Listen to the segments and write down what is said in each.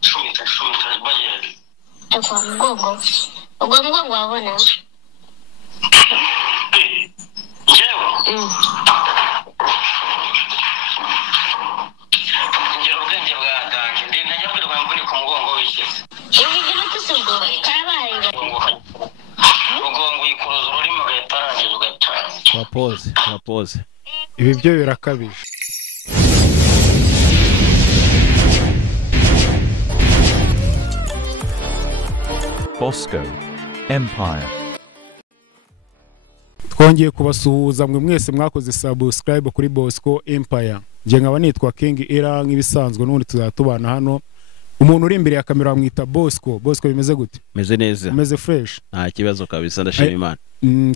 shumita baye kwa mgongo wabona njyewe njye ubwenge bwatangiye ndi najya kwirwa mvuni ku mugongo w'ishyese ibyo tusugo kabaye mugongo yikuruza ururimi ugahita ugataha wapoze ibi byo birakabije. Bosco Empire. Twongeye kubasuhuza mwe mwese mwakoze subscribe kuri Bosco Empire. Nje nkaba nitwa King Era nk'ibisanzwe n'undi tuzatubana hano. Umuntu uri imbere ya kamera bamwita Bosco bimeze gute? Meze neza, meze fresh, nta kibazo kabisa, ndashima Imana.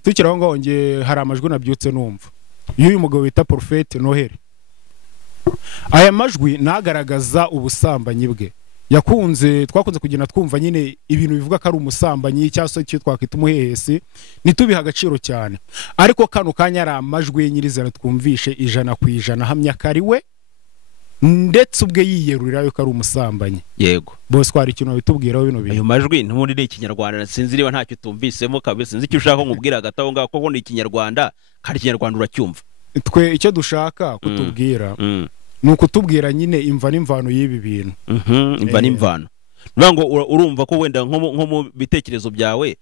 Tukiraho ngo nge hari amajwi nabyutse numva y'uyu mugabo bita Prophet Noheli. Aya majwi nagaragaza ubusambanyi bwe. Twakunze kugenda twumva nyine ibintu bivuga ko ari umusambanyi cyangwa icyo twakwita umuhehesi, nitubiha agaciro cyane. Ariko kano kanya ari amajwi nyirizana twumvishe 100% hamya kari we, ndetse ubwe yiyerurira yuko ari umusambanyi. Yego Bose kwari ikintu bitubwiraho bino bintu. Ayo majwi ntubundi ni ikinyarwanda, sinzi niba ntacyo tumvisemo kabisa, sinzi icyo ushaka nkubwira gataho ngako ko ni ikinyarwanda, kandi ikinyarwanda uracyumva. Twe icyo dushaka kutubwira nuko tubwira nyine imva n'imvano y'ibi bintu. Imva n'imvano. Nurango urumva ko wenda nko mu bitekerezo byawe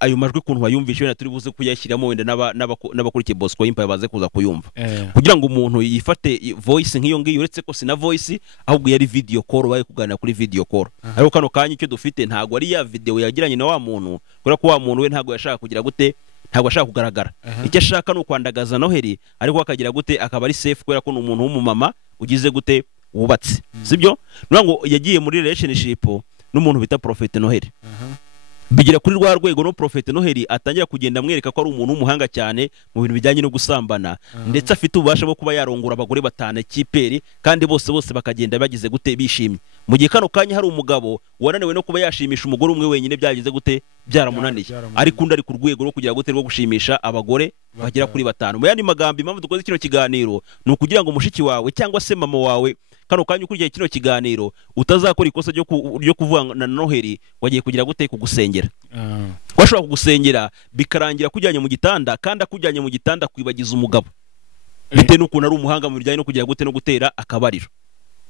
ayo majwi kuntu wayumvishe wenda turi buze kuyashyiramo wenda n'abakurikiye Bosco Empire baze kuza kuyumva. Kugira ngo umuntu yifate voice nk'iyo ngiyo, uretse ko sina voice ahubwo yari video call, baye kuganira kuri video call. Ariko kano kanya icyo dufite ntago ari ya video yagiranye na wa muntu, kubera ko wa muntu we ntago yashaka kugira gute, ntabwo ashaka kugaragara. Icyo ashaka no kwandagaza Noheli, ariko akagira gute akaba ari safe, kubera ko umuntu w'umumama ugize gute wubatse, sibyo? Nurango yagiye muri relationship n'umuntu bita Prophet Noheli. Bigira kuri rwa rwego no Prophet Noheli atangira kugenda amwereka ko ari umuntu w'umuhanga cyane mu bintu bijyanye no gusambana, ndetse afite ububasha bwo kuba yarongora abagore batanu kiperi, kandi bose bakagenda bagize gute bishimye. Mu gihe kano kanya hari umugabo wananiwe no kuba yashimisha umugore umwe wenyine, byagize gute byaramunaniye, ariko undi ari ku rwego rwo kugira gute rwo gushimisha abagore bagera kuri batanu. Mu yandi magambo, impamvu dukoze kino kiganiro ni ukugira ngo mushiki wawe cyangwa se mama wawe kano kanya ukurikiye kino kiganiro utazakora ikosa ryo kuvuga na Noheli wagiye kugira gute kugusengera. Washobora kugusengera bikarangira kujyanye mu gitanda, kandi akujyanye mu gitanda kwibagiza umugabo, bitewe n'ukuntu ari umuhanga mu bijyanye no kugira gute no gutera akabariro.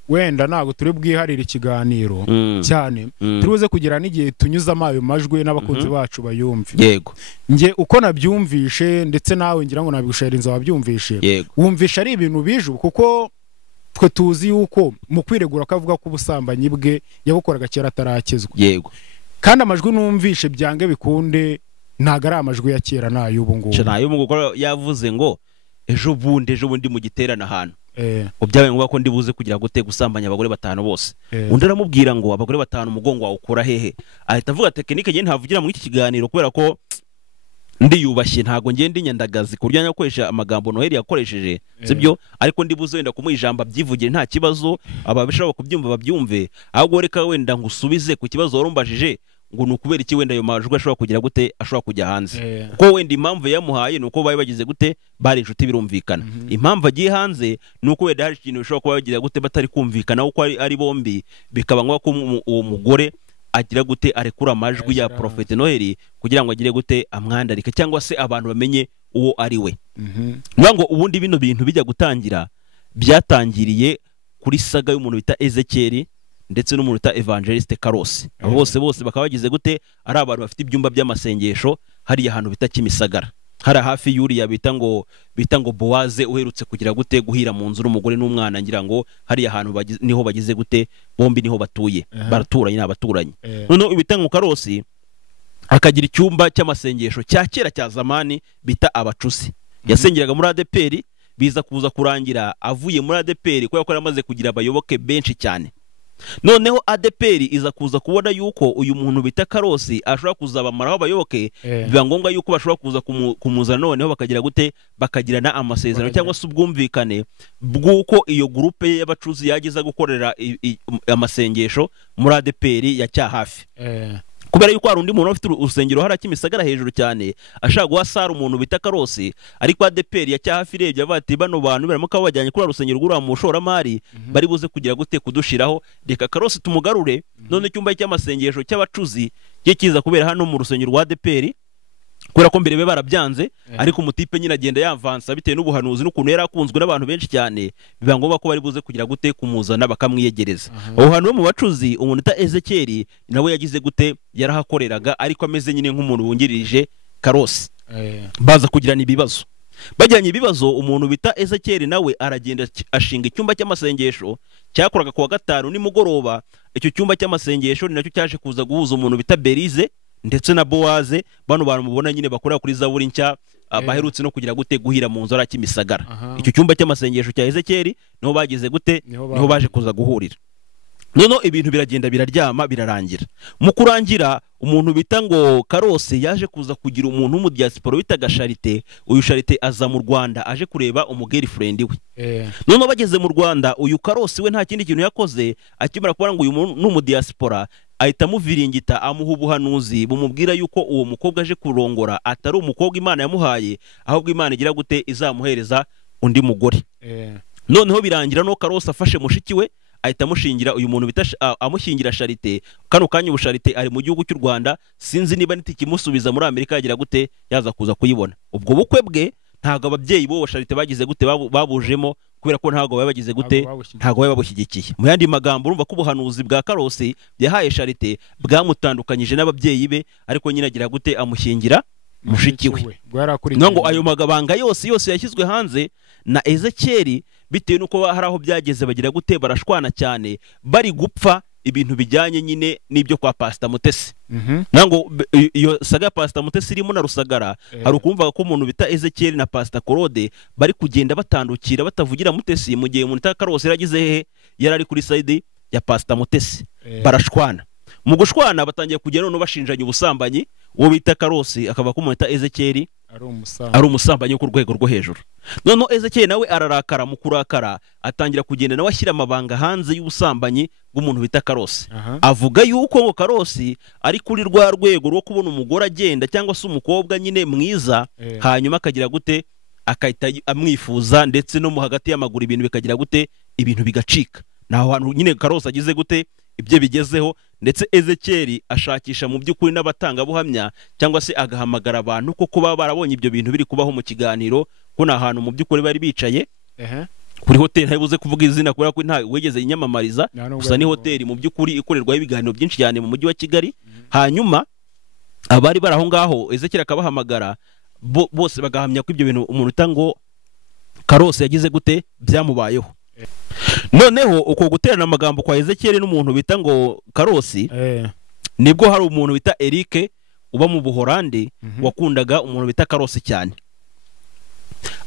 Wenda ntago turi bwiharira ikiganiro cyane, turibuze kugira n'igihe tunyuzamo ayo majwi n'abakunzi bacu bayumve. Yego, nge uko nabyumvishe, ndetse nawe ngira ngo nabigusharinza wabyumvishe, wumvisha ari ibintu bije, kuko twe tuzi yuko mu kwiregura akavuga ko ubusambanyi bwe yabukoraga kera atarakizwa. Yego, kandi amajwi numvishe byange bikunde ntago ari amajwi ya kera n'ay'ubu ngubu. Nayo mugukora yavuze ngo ejo bundi mu giterana ahantu ubyawe ngo ko ndibuze kugira gute gusambanya abagore batanu bose. Undi aramubwira ngo abagore batanu umugongo wawe ukura hehe? Ahita avuga tekinike nge ntavugira muri iki kiganiro, kubera ko ndiyubashye, ntago ngende nyandagazi kurya nyakoresha amagambo Noheli yakoresheje, sibyo? Ariko ndibuze wenda kumuha ijambo byivugire, nta kibazo, ababishaka kubyumva babyumve. Ahubwo reka wenda ngusubize ku kibazo warumbajije, ngo nukubera iki wenda ayo majwi ashobora kugira gute ashobora kujya hanze. Kuko wenda impamvu yamuhaye nuko baye bagize gute bari inshuti birumvikana. Impamvu agiye hanze nuko wenda hari ikintu bishobora kuba bagira gute batari kumvikana, uko ari bombi, bikaba ngombwa ko uwo mugore agira gute arekura amajwi ya Prophet Noheli kugira ngo agire gute amwandarike, cyangwa se abantu bamenye uwo ari we. Ngo ubundi bino bintu bijya gutangira byatangiriye kuri saga y'umuntu bita Ezekiel ndetse n'umuntu bita Evangeliste Karosi. Abo bose bakaba bagize gute ari abantu bafite ibyumba by'amasengesho hariya ahantu bita Kimisagara, hari hafi y'uriya bita ngo Boaze uherutse kugira gute guhira mu nzu n'umugore n'umwana, ngira ngo hariya ahantu niho bagize gute bombi niho batuye, baraturanye n'abaturanyi. Noneho bita ngo Karosi akagira icyumba cy'amasengesho cya kera cya zamani bita abacusi. Yasengeraga muri ADPR, biza kuza kurangira avuye muri ADPR kubera ko yamaze kugira abayoboke benshi cyane. Noneho ADPR iza kuza kubona yuko uyu muntu bita Karosi ashobora kuzabamaraho abayoboke, biba ngombwa yuko bashobora kuza kumuzana, noneho bakagira gute bakagirana amasezerano cyangwa se ubwumvikane bw'uko iyo groupe y'abacuzi yagiza gukorera amasengesho muri ADPR ya cyahafi. kubera yuko hari undi muntu ufite urusengero hari Kimisagara hejuru cyane ashaka guhasara umuntu bita Karosi ariko ADPR ya cyahafi irebye bati bano bantu baramuka bajyanye kuri urusengero rw'ura mu shoramari bari buze kugira gute kudushiraho reka Karosi tumugarure none icyumba cy'amasengesho cy'abacuzi kiza kubera hano mu rusengero rwa ADPR kubera ko mbere be barabyanze ariko umutipe nyine agenda yavansa bitewe n'ubuhanuzi n'ukuntu yari akunzwe n'abantu benshi cyane biba ngombwa ko bari buze kugira gute kumuzana bakamwiyegereza aho hantu mu bacuzi umuntu ta Ezekiel nawe yagize gute yarahakoreraga ariko ameze nyine nk'umuntu wungirije Karosi baza kugirana ibibazo bajyanye ibibazo umuntu bita Ezekiel nawe aragenda ashinga icyumba cy'amasengesho cyakoraga kuwa gatanu nimugoroba icyo cyumba cy'amasengesho ni nacyo cyaje kuza guhuza umuntu bita Berize ndetse na Boaze bano bantu mubona nyine bakorera kuri Zaburi nshya baherutse no kugira gute guhira mu nzora Kimisagara icyo cyumba cy'amasengesho cya Ezekiel niho bagize gute niho baje kuza guhurira nono ibintu biragenda biraryama birarangira mu kurangira umuntu bita ngo Karosi yaje kuza kugira umuntu mu diaspora bitaga Charité uyu Charité aza mu Rwanda aje kureba umugirlfriend we nono bageze mu Rwanda uyu Karosi we nta kindi kintu yakoze akimara kubona ngo uyu muntu mu diaspora ahita amuviringita amuha ubuhanuzi bumubwira yuko uwo mukobwa aje kurongora atari umukobwa Imana yamuhaye ahubwo Imana igira gute izamuhereza undi mugore noneho birangira no Karosi afashe mushiki we ahita amushingira uyu muntu bita amushingira Charité kano kanya ubu Charité ari mu gihugu cy'u Rwanda sinzi niba nitikimusubiza muri Amerika yagira gute yaza kuza kuyibona ubwo bukwe bwe ntago ababyeyi bo Charité bagize gute babujemo kubera ko ntago babagize gute ntago babushyigikiye mu yandi magambo urumva ko ubuhanuzi bwa Karosi yahaye Charité bwamutandukanyije n'ababyeyi be ariko nyine agira gute amushingira mushiki we ngo ayo magabanga yose yashyizwe hanze na Ezekiel bitewe nuko hari aho byageze bagira gute barashwana cyane bari gupfa ibintu bijyanye nyine n'ibyo kwa Pastor Mutesi nango iyo saga Pastor Mutesi irimo na Rusagara hari ukumva ko umuntu bita Ezekiel na Pastor Claude bari kugenda batandukira batavugira Mutesi mu gihe umuntu Karosi yaragize hehe yarari kuri side ya Pastor Mutesi barashwana mu gushwana batangiye kugera no bashinjanya ubusambanyi uwo bita Karosi akaba ko umuntu Ezekiel ari umusambanyi ku rwego rwo hejuru none Ezekiel nawe ararakara mu kurakara atangira kugenda nawe ashyira amabanga hanze y'ubusambanyi bw'umuntu bita Karosi avuga yuko ngo Karosi ari kuri rwa rwego rwo kubona umugore agenda cyangwa se umukobwa nyine mwiza hanyuma akagira gute akahita amwifuza ndetse no mu hagati y'amaguru ibintu bikagira gute ibintu bigacika naho hantu nyine Karosi agize gute ibyo bigezeho ndetse Ezekiel ashakisha mu by'ukuri n'abatanga buhamya cyangwa se agahamagara abantu kuko baba barabonye ibyo bintu biri kubaho mu kiganiro ko na hantu mu by'ukuri bari bicaye kuri hoteli ntabuze kuvuga izina kubera ko nta wegeze inyamamariza gusa ni hoteli mu by'ukuri ikorerwaho ibiganiro byinshi cyane mu mujyi wa Kigali hanyuma abari baraho ngaho Ezekiel akabahamagara bose bagahamya ko ibyo bintu umuntu utango Karosi yagize gute byamubayeho noneho uko guterana amagambo kwa Ezekiel n'umuntu bita ngo Karosi nibwo hari umuntu bita Eric uba mu Buholandi wakundaga umuntu bita Karosi cyane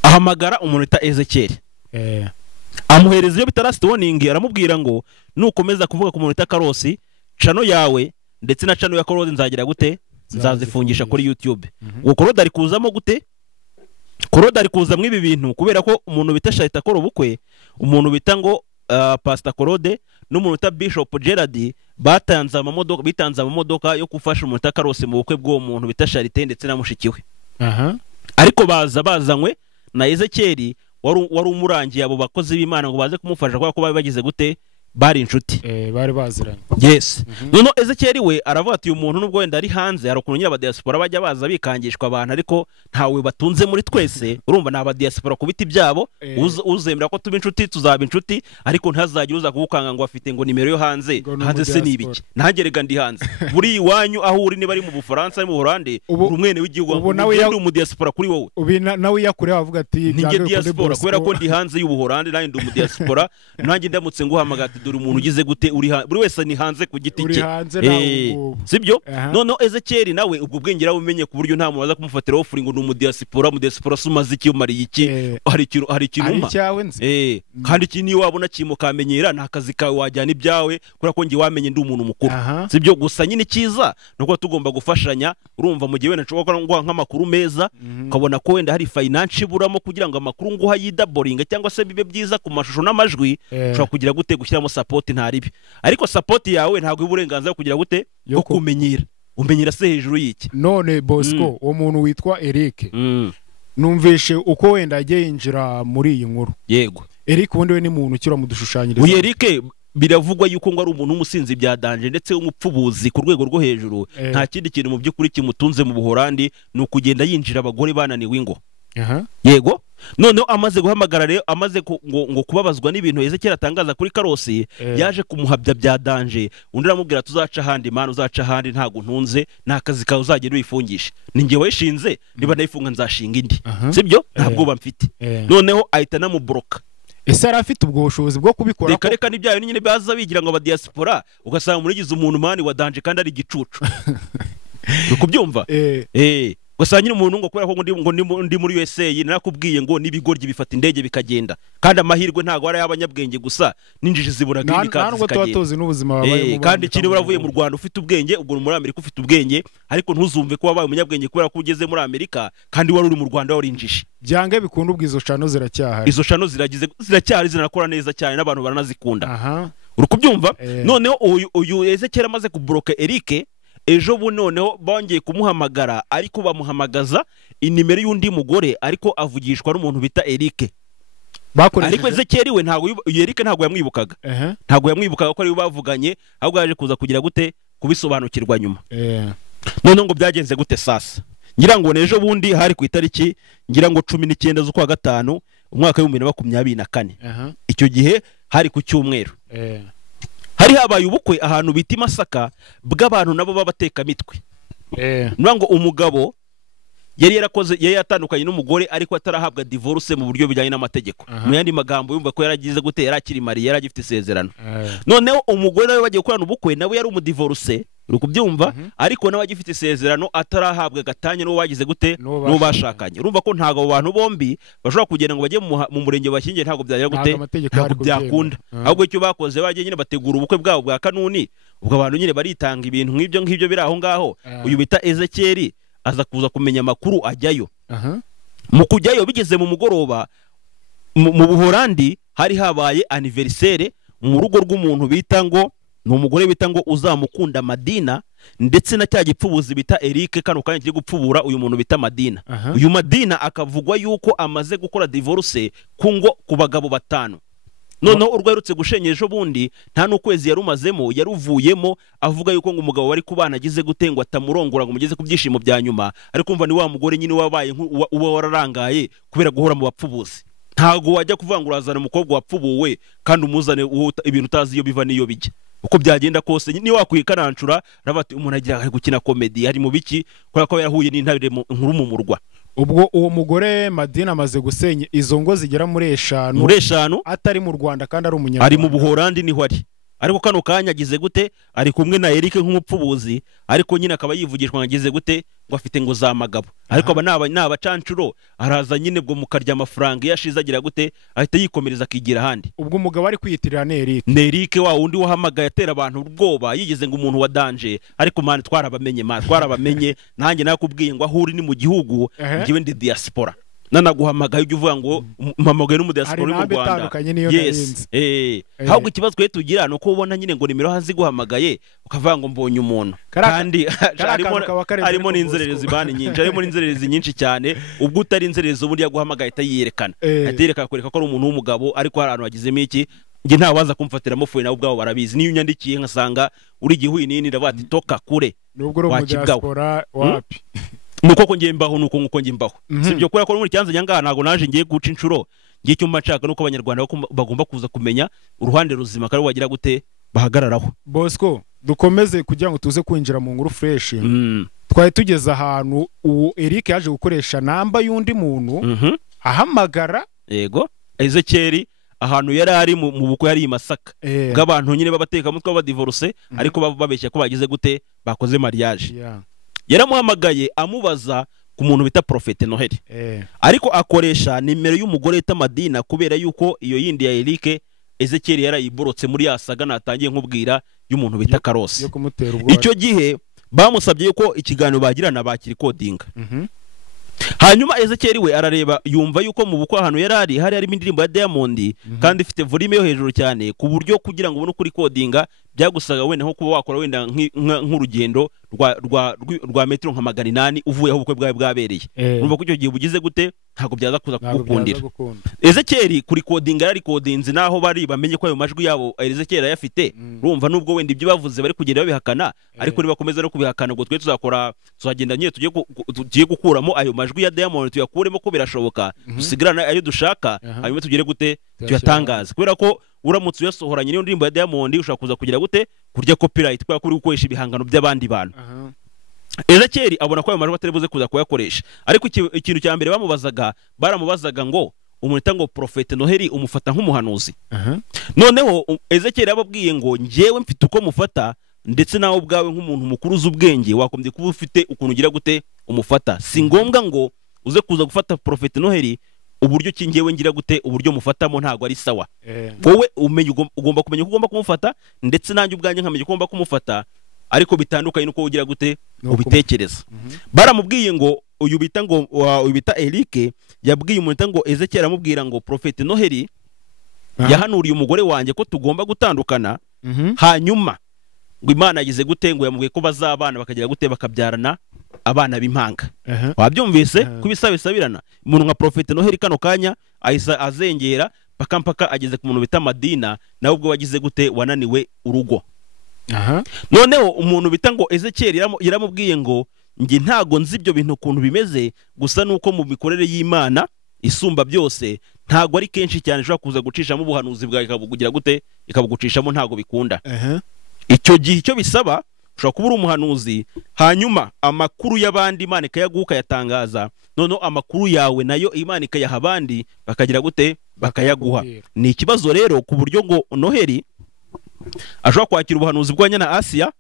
ahamagara umuntu bita Ezekiel amuhereza iyo bita last warning aramubwira ngo nukomeza kuvuga ku muntu bita Karosi chano yawe ndetse na chano ya Claude nzagira gute nzazifungisha kuri YouTube uwo Claude ari kuzamo gute Claude ari kuza mu ibi bintu kubera ko umuntu bita Charité akora ubukwe umuntu bita ngo Pastor Claude n'umuntu bita Bishop Gerard bitanze amamodoka yo gufasha umuntu bita Karosi mu bukwe bw'uwo muntu bita Charité ndetse na mushiki we ariko bazanywe na Ezekiel wari umurangiye abo bakozi b'Imana ngo baze kumufasha kubera ko bagize gute bari inshuti bari baziranye yes noneho Ezekiel we aravuga ati uyu muntu nubwo wenda ari hanze harukuntu nyira abadiaspora bajya baza bikangishwa abantu ariko ntawe batunze muri twese urumva naba diaspora kubiti byabo uzemera ko tuba inshuti tuzaba inshuti ariko ntazagira uza kugukanga ngo afite ngo nimero yo hanze se nibiki ntagerega ndi hanze buri iwanyu aho uri niba ari mu Bufaransa mu Buholandi umwene w'igihugu ubu nawe mu diaspora kuri wowe ubi nawe yakure avuga ati ninge diaspora kubera ko ndi hanze y'Ubuholandi nanjye ndi mu diaspora nanjye ndamutse nguhamagara dore umuntu ugize gute buri wese ni hanze ku giti cye sibyo none Ezekiel nawe ubwo bwengera bumenye ku buryo nta muntu waza kumufatira offering ngo mu diaspora sumaze iki umari iki hari ikintu kandi ikindi wabona kimukamenyera nta kazi kawe wajyana ibyawe kubera ko ngi wamenye ndi umuntu mukuru sibyo gusa nyine cyiza nuko tugomba gufashanya urumva mu gihe wenda nshobora ngo nk'amakuru meza ukabona ko wenda hari finance buramo kugira ngo amakuru nguha yidaboringa cyangwa se bibe byiza ku mashusho n'amajwi ushobora kugira gute gushyiramo support ntaribi ariko support yawe ntago uburenganzira kugira gute yo kumenyera umenyera se hejuru y'iki. none Bosco uwo muntu witwa Eric numvishe uko wenda yagiye yinjira muri iyi nkuru. Yego Eric ubundi we ni muntu ukira mu dushushanyiriza. uyu Eric biravugwa yuko ngo ari umuntu w'umusinzi bya danje ndetse w'umupfubuzi ku rwego rwo hejuru. Nta kindi kintu mu by'ukuri kimutunze mu Buholandi ni ukugenda yinjira abagore bananiwe ingo. Yego noneho amaze guhamagara rero amaze ngo kubabazwa n'ibintu Ezekiel atangaza kuri Karosi yaje kumuhabya bya danje. Undi aramubwira tuzaca ahandi mana uzaca ahandi ntago ntunze n'akazi kawe uzagenda wifungisha ni njye wayishinze niba nayifunga nzashinga indi sibyo ntabwo bamfite. Noneho ahita namubroka. Ese yari afite ubwo bushobozi bwo kubikora ko reka n'ibyayo nyine baza bigira ngo aba diaspora ugasanga murigize umuntu mani wa danje kandi ari igicucu. Ukubyumva gusa nyine umuntu ngo kubera ko ndi muri USA narakubwiye ngo nibigoryi bifata indege bikagenda kandi amahirwe ntago ari y'abanyabwenge gusa ninjije zibura green card zikagenda. Kandi kiri baravuye mu Rwanda ufite ubwenge ubwo muri Amerika ufite ubwenge ariko ntuzumve ko wabaye umunyabwenge kubera ko ugeze muri Amerika kandi wari uri mu Rwanda warinjije. Byange bikunda ubwizo cano ziracyahari. Izo cano ziracyahari zinakora neza cyane n'abantu baranazikunda. Uri kubyumva? Noneho uyu Ezekiel amaze kubroka Eric ejo bu noneho bongeye kumuhamagara ariko bamuhamagaza inimero y'undi mugore ariko avugishwa n'umuntu bita Eric. Ariko Ezekiel we Eric ntago yamwibukaga. Ntago yamwibukaga ko ari bavuganye ahubwo yaje kuza kugira gute kubisobanukirwa nyuma. Noneho ngo byagenze gute sasa ngira ngo nejo bundi hari ku itariki ngira ngo 19 z'ukwa gatanu umwaka wa 2024. Icyo gihe hari ku cyumweru. Hari habaye ubukwe ahantu bita Masaka bw'abantu nabo babateka mitwe. Ngo umugabo yari yatandukanye n'umugore ariko atarahabwa divorce mu buryo bijyanye n'amategeko. Mu yandi magambo yumva ko yaragize gute yarakiri Marie yaragifite isezerano. Noneho umugore nawe bagiye gukorana ubukwe nawe yari umudivorce uri kubyumva ariko nawe agifite isezerano atarahabwa gatanye no wagize gute no bashakanye. Urumva ko ntago abantu bombi bashobora kugenda ngo bajye mu murenge bashingiye ntago byagira gute ntago byakunda. Ahubwo icyo bakoze bagiye nyine bategura ubukwe bwabo bwa kanuni ubwo abantu nyine baritanga ibintu nk'ibyo biri aho ngaho. Uyu bita Ezekiel aza kuza kumenya amakuru ajyayo. Mu kujyayo bigeze mu mugoroba mu Buholandi hari habaye anniversaire mu rugo rw'umuntu bita ngo ni umugore bita ngo uzamukunda Madina ndetse na cya gipfubuzi bita Eric kano kanya kiri gupfubura uyu muntu bita Madina. Uyu Madina akavugwa yuko amaze gukora divorce ku bagabo 5. Noneho urwerutse gushenyeje bundi nta n'ukwezi yarumazemo yaruvuyemo avuga yuko ngo umugabo wari kubana agize gutengwa atamurongora ngo mugeze ku byishimo bya nyuma ariko umva ni wa mugore nyine wabaye uba wararangaye kubera guhora mu bapfubuzi. Ntago wajya kuvangura azana umukobwa wapfubuwe kandi umuzane ibintu utazi iyo biva niyo bijya. Uko byagenda kose ni wakwikanancura rabati umuntu agira ari gukina comedy ari mu biki kubera ko yarahuye n'intabire nkuru mu murwa. Ubwo uwo mugore Madina amaze gusenya izo ngo zigera muri 5 atari mu Rwanda kandi ari umunyarwanda. Ari mu Buholandi niho ari. Ariko kano kanya agize gute ari kumwe na Eric nk'umupfubuzi ariko nyine akaba yivugishwa ngagize gute ngo afite ngo za magabo. Ariko aba n'abacancuro araza nyine bwo mukarya amafaranga yashize agira gute ahita yikomereza akigira handi. Ubwo umugabo ari kwiyitirira Eric wa wundi wahamagaye atera abantu ubwoba yigize ngo umuntu wa danje ariko mane twarabamenye nanjye nakubwiye ngo ahuri ni mu gihugu ngiwe ndi diaspora nanaguhamagaye ujye uvuga ngo mpamagaye n'umudiaspora mu Rwanda. Yes ahubwo ikibazo twe tugira no ko ubona nyine ngo nimero hazi guhamagaye ukavuga ngo mbonye umuntu kandi harimo n'inzererezi bani nyinshi harimo n'inzererezi nyinshi cyane ubwo utari inzererezi ubundi yaguhamagaye itayerekana atereka kwereka ko ari umuntu w'umugabo ariko hari ahantu hagizemo iki nge nta waza kumfatiramo fuye nawe ubwabo barabizi niyo unyandikiye nkasanga uri gihuye nini ndabati toka kure nubwo uri umudiaspora wapi nuko ko ngiye mbaho nuko nguko ngiye mbaho sibyo kubera ko muri cyanza nyanga ntago naje ngiye guca inshuro ngiye cyo mbashaka nuko abanyarwanda bagomba kuza kumenya uruhande ruzima kare wagira gute bahagararaho. Bosco dukomeze kugira ngo tuze kwinjira mu nkuru fresh. Twaye tugeze ahantu uwo Eric yaje gukoresha namba y'undi muntu ahamagara yego Ezekiel ahantu yari ari mu bukwe yari Masaka bw'abantu nyine babateka mutwe badivorce ariko babeshya ko bagize gute bakoze mariage. Yaramuhamagaye amubaza ku muntu bita Prophete Noheli ariko akoresha nimero y'umugore bita Madina kubera yuko iyo yindi ya Eric Ezekiel yarayiborotse muri yasaga natangiye nkubwira y'umuntu bita Karosi. Icyo gihe bamusabye yuko ikiganiro bagirana bakiri codinga. Hanyuma Ezekiel we arareba yumva yuko mu bukwe ahantu hari indirimbo ya Diamond kandi ifite volume yo hejuru cyane ku buryo kugira ngo ubone kuri codinga byagusaga wenda nko kuba wakora wenda nk'urugendo rwa metero nka 800 uvuye aho ubukwe bwawe bwabereye urumva ko icyo gihe bugize gute ntago byaza kuza kugukundira. Ezekiel kuri coding yari codinze naho bari bamenye ko ayo majwi yabo Ezekiel yafite urumva nubwo wenda ibyo bavuze bari kugenda babihakana ariko nibakomeza no kubihakana ngo twe tuzagenda nyine tugiye gukuramo ayo majwi ya Diamond tuyakuremo ko birashoboka dusigarana ayo dushaka hanyuma tugire gute tuyatangaza kubera ko uramutse uyasohoranye niyo ndirimbo ya Diamond ushaka kuza kugira gute kurya copyright kwa kuri gukoresha ibihangano by'abandi bantu. Ezekiel abona ko ayo majwi atari buze kuza kuyakoresha ariko ikintu cya mbere baramubazaga ngo umuntu ngo Prophet Noheli umufata nk'umuhanuzi. Noneho Ezekiel yababwiye ngo njyewe mfite uko mufata ndetse nawe ubwawe nk'umuntu mukuru z'ubwenge wakombye kuba ufite ukuntu ugira gute umufata si ngombwa ngo uze kuza gufata Prophet Noheli uburyo kingewe ngira gute uburyo mufatamo ntago ari sawa. Wowe ugomba kumenya ko ugomba kumufata ndetse nanjye ubwanje nkamenya ko ugomba kumufata ariko bitandukanye nuko ugira gute ubitekereza. Baramubwiye ngo uyu bita Eric yabwiye umuntu ngo Ezekiel amubwira ngo Prophet Noheli yahanuriye umugore wanjye ko tugomba gutandukana hanyuma ngo Imana yagize gute ngo yamubwiye ko bazabana bakagira gute bakabyarana abana b'impanga. Wabyumvise kubisabirana umuntu nka Prophet Noheli kano kanya ahisa azengera paka ageze ku muntu bita Madina nawe ubwo wagize gute wananiwe urugo. Noneho umuntu bita ngo Ezekiel yaramubwiye ngo ngi ntago nzi ibyo bintu ukuntu bimeze gusa nuko mu mikorere y'Imana isumba byose ntago ari kenshi cyane ushobora kuza gucishamo ubuhanuzi bwawe ikabugira gute ikabugucishamo ntago bikunda. Icyo gihe icyo bisaba ushobora kuba uri umuhanuzi hanyuma amakuru y'abandi Imana ikayaguka yatangaza noneho amakuru yawe nayo Imana ikayaha abandi bakagira gute bakayaguha. Ni ikibazo rero ku buryo ngo Noheli ashobora kwakira ubuhanuzi bwa nyana Asia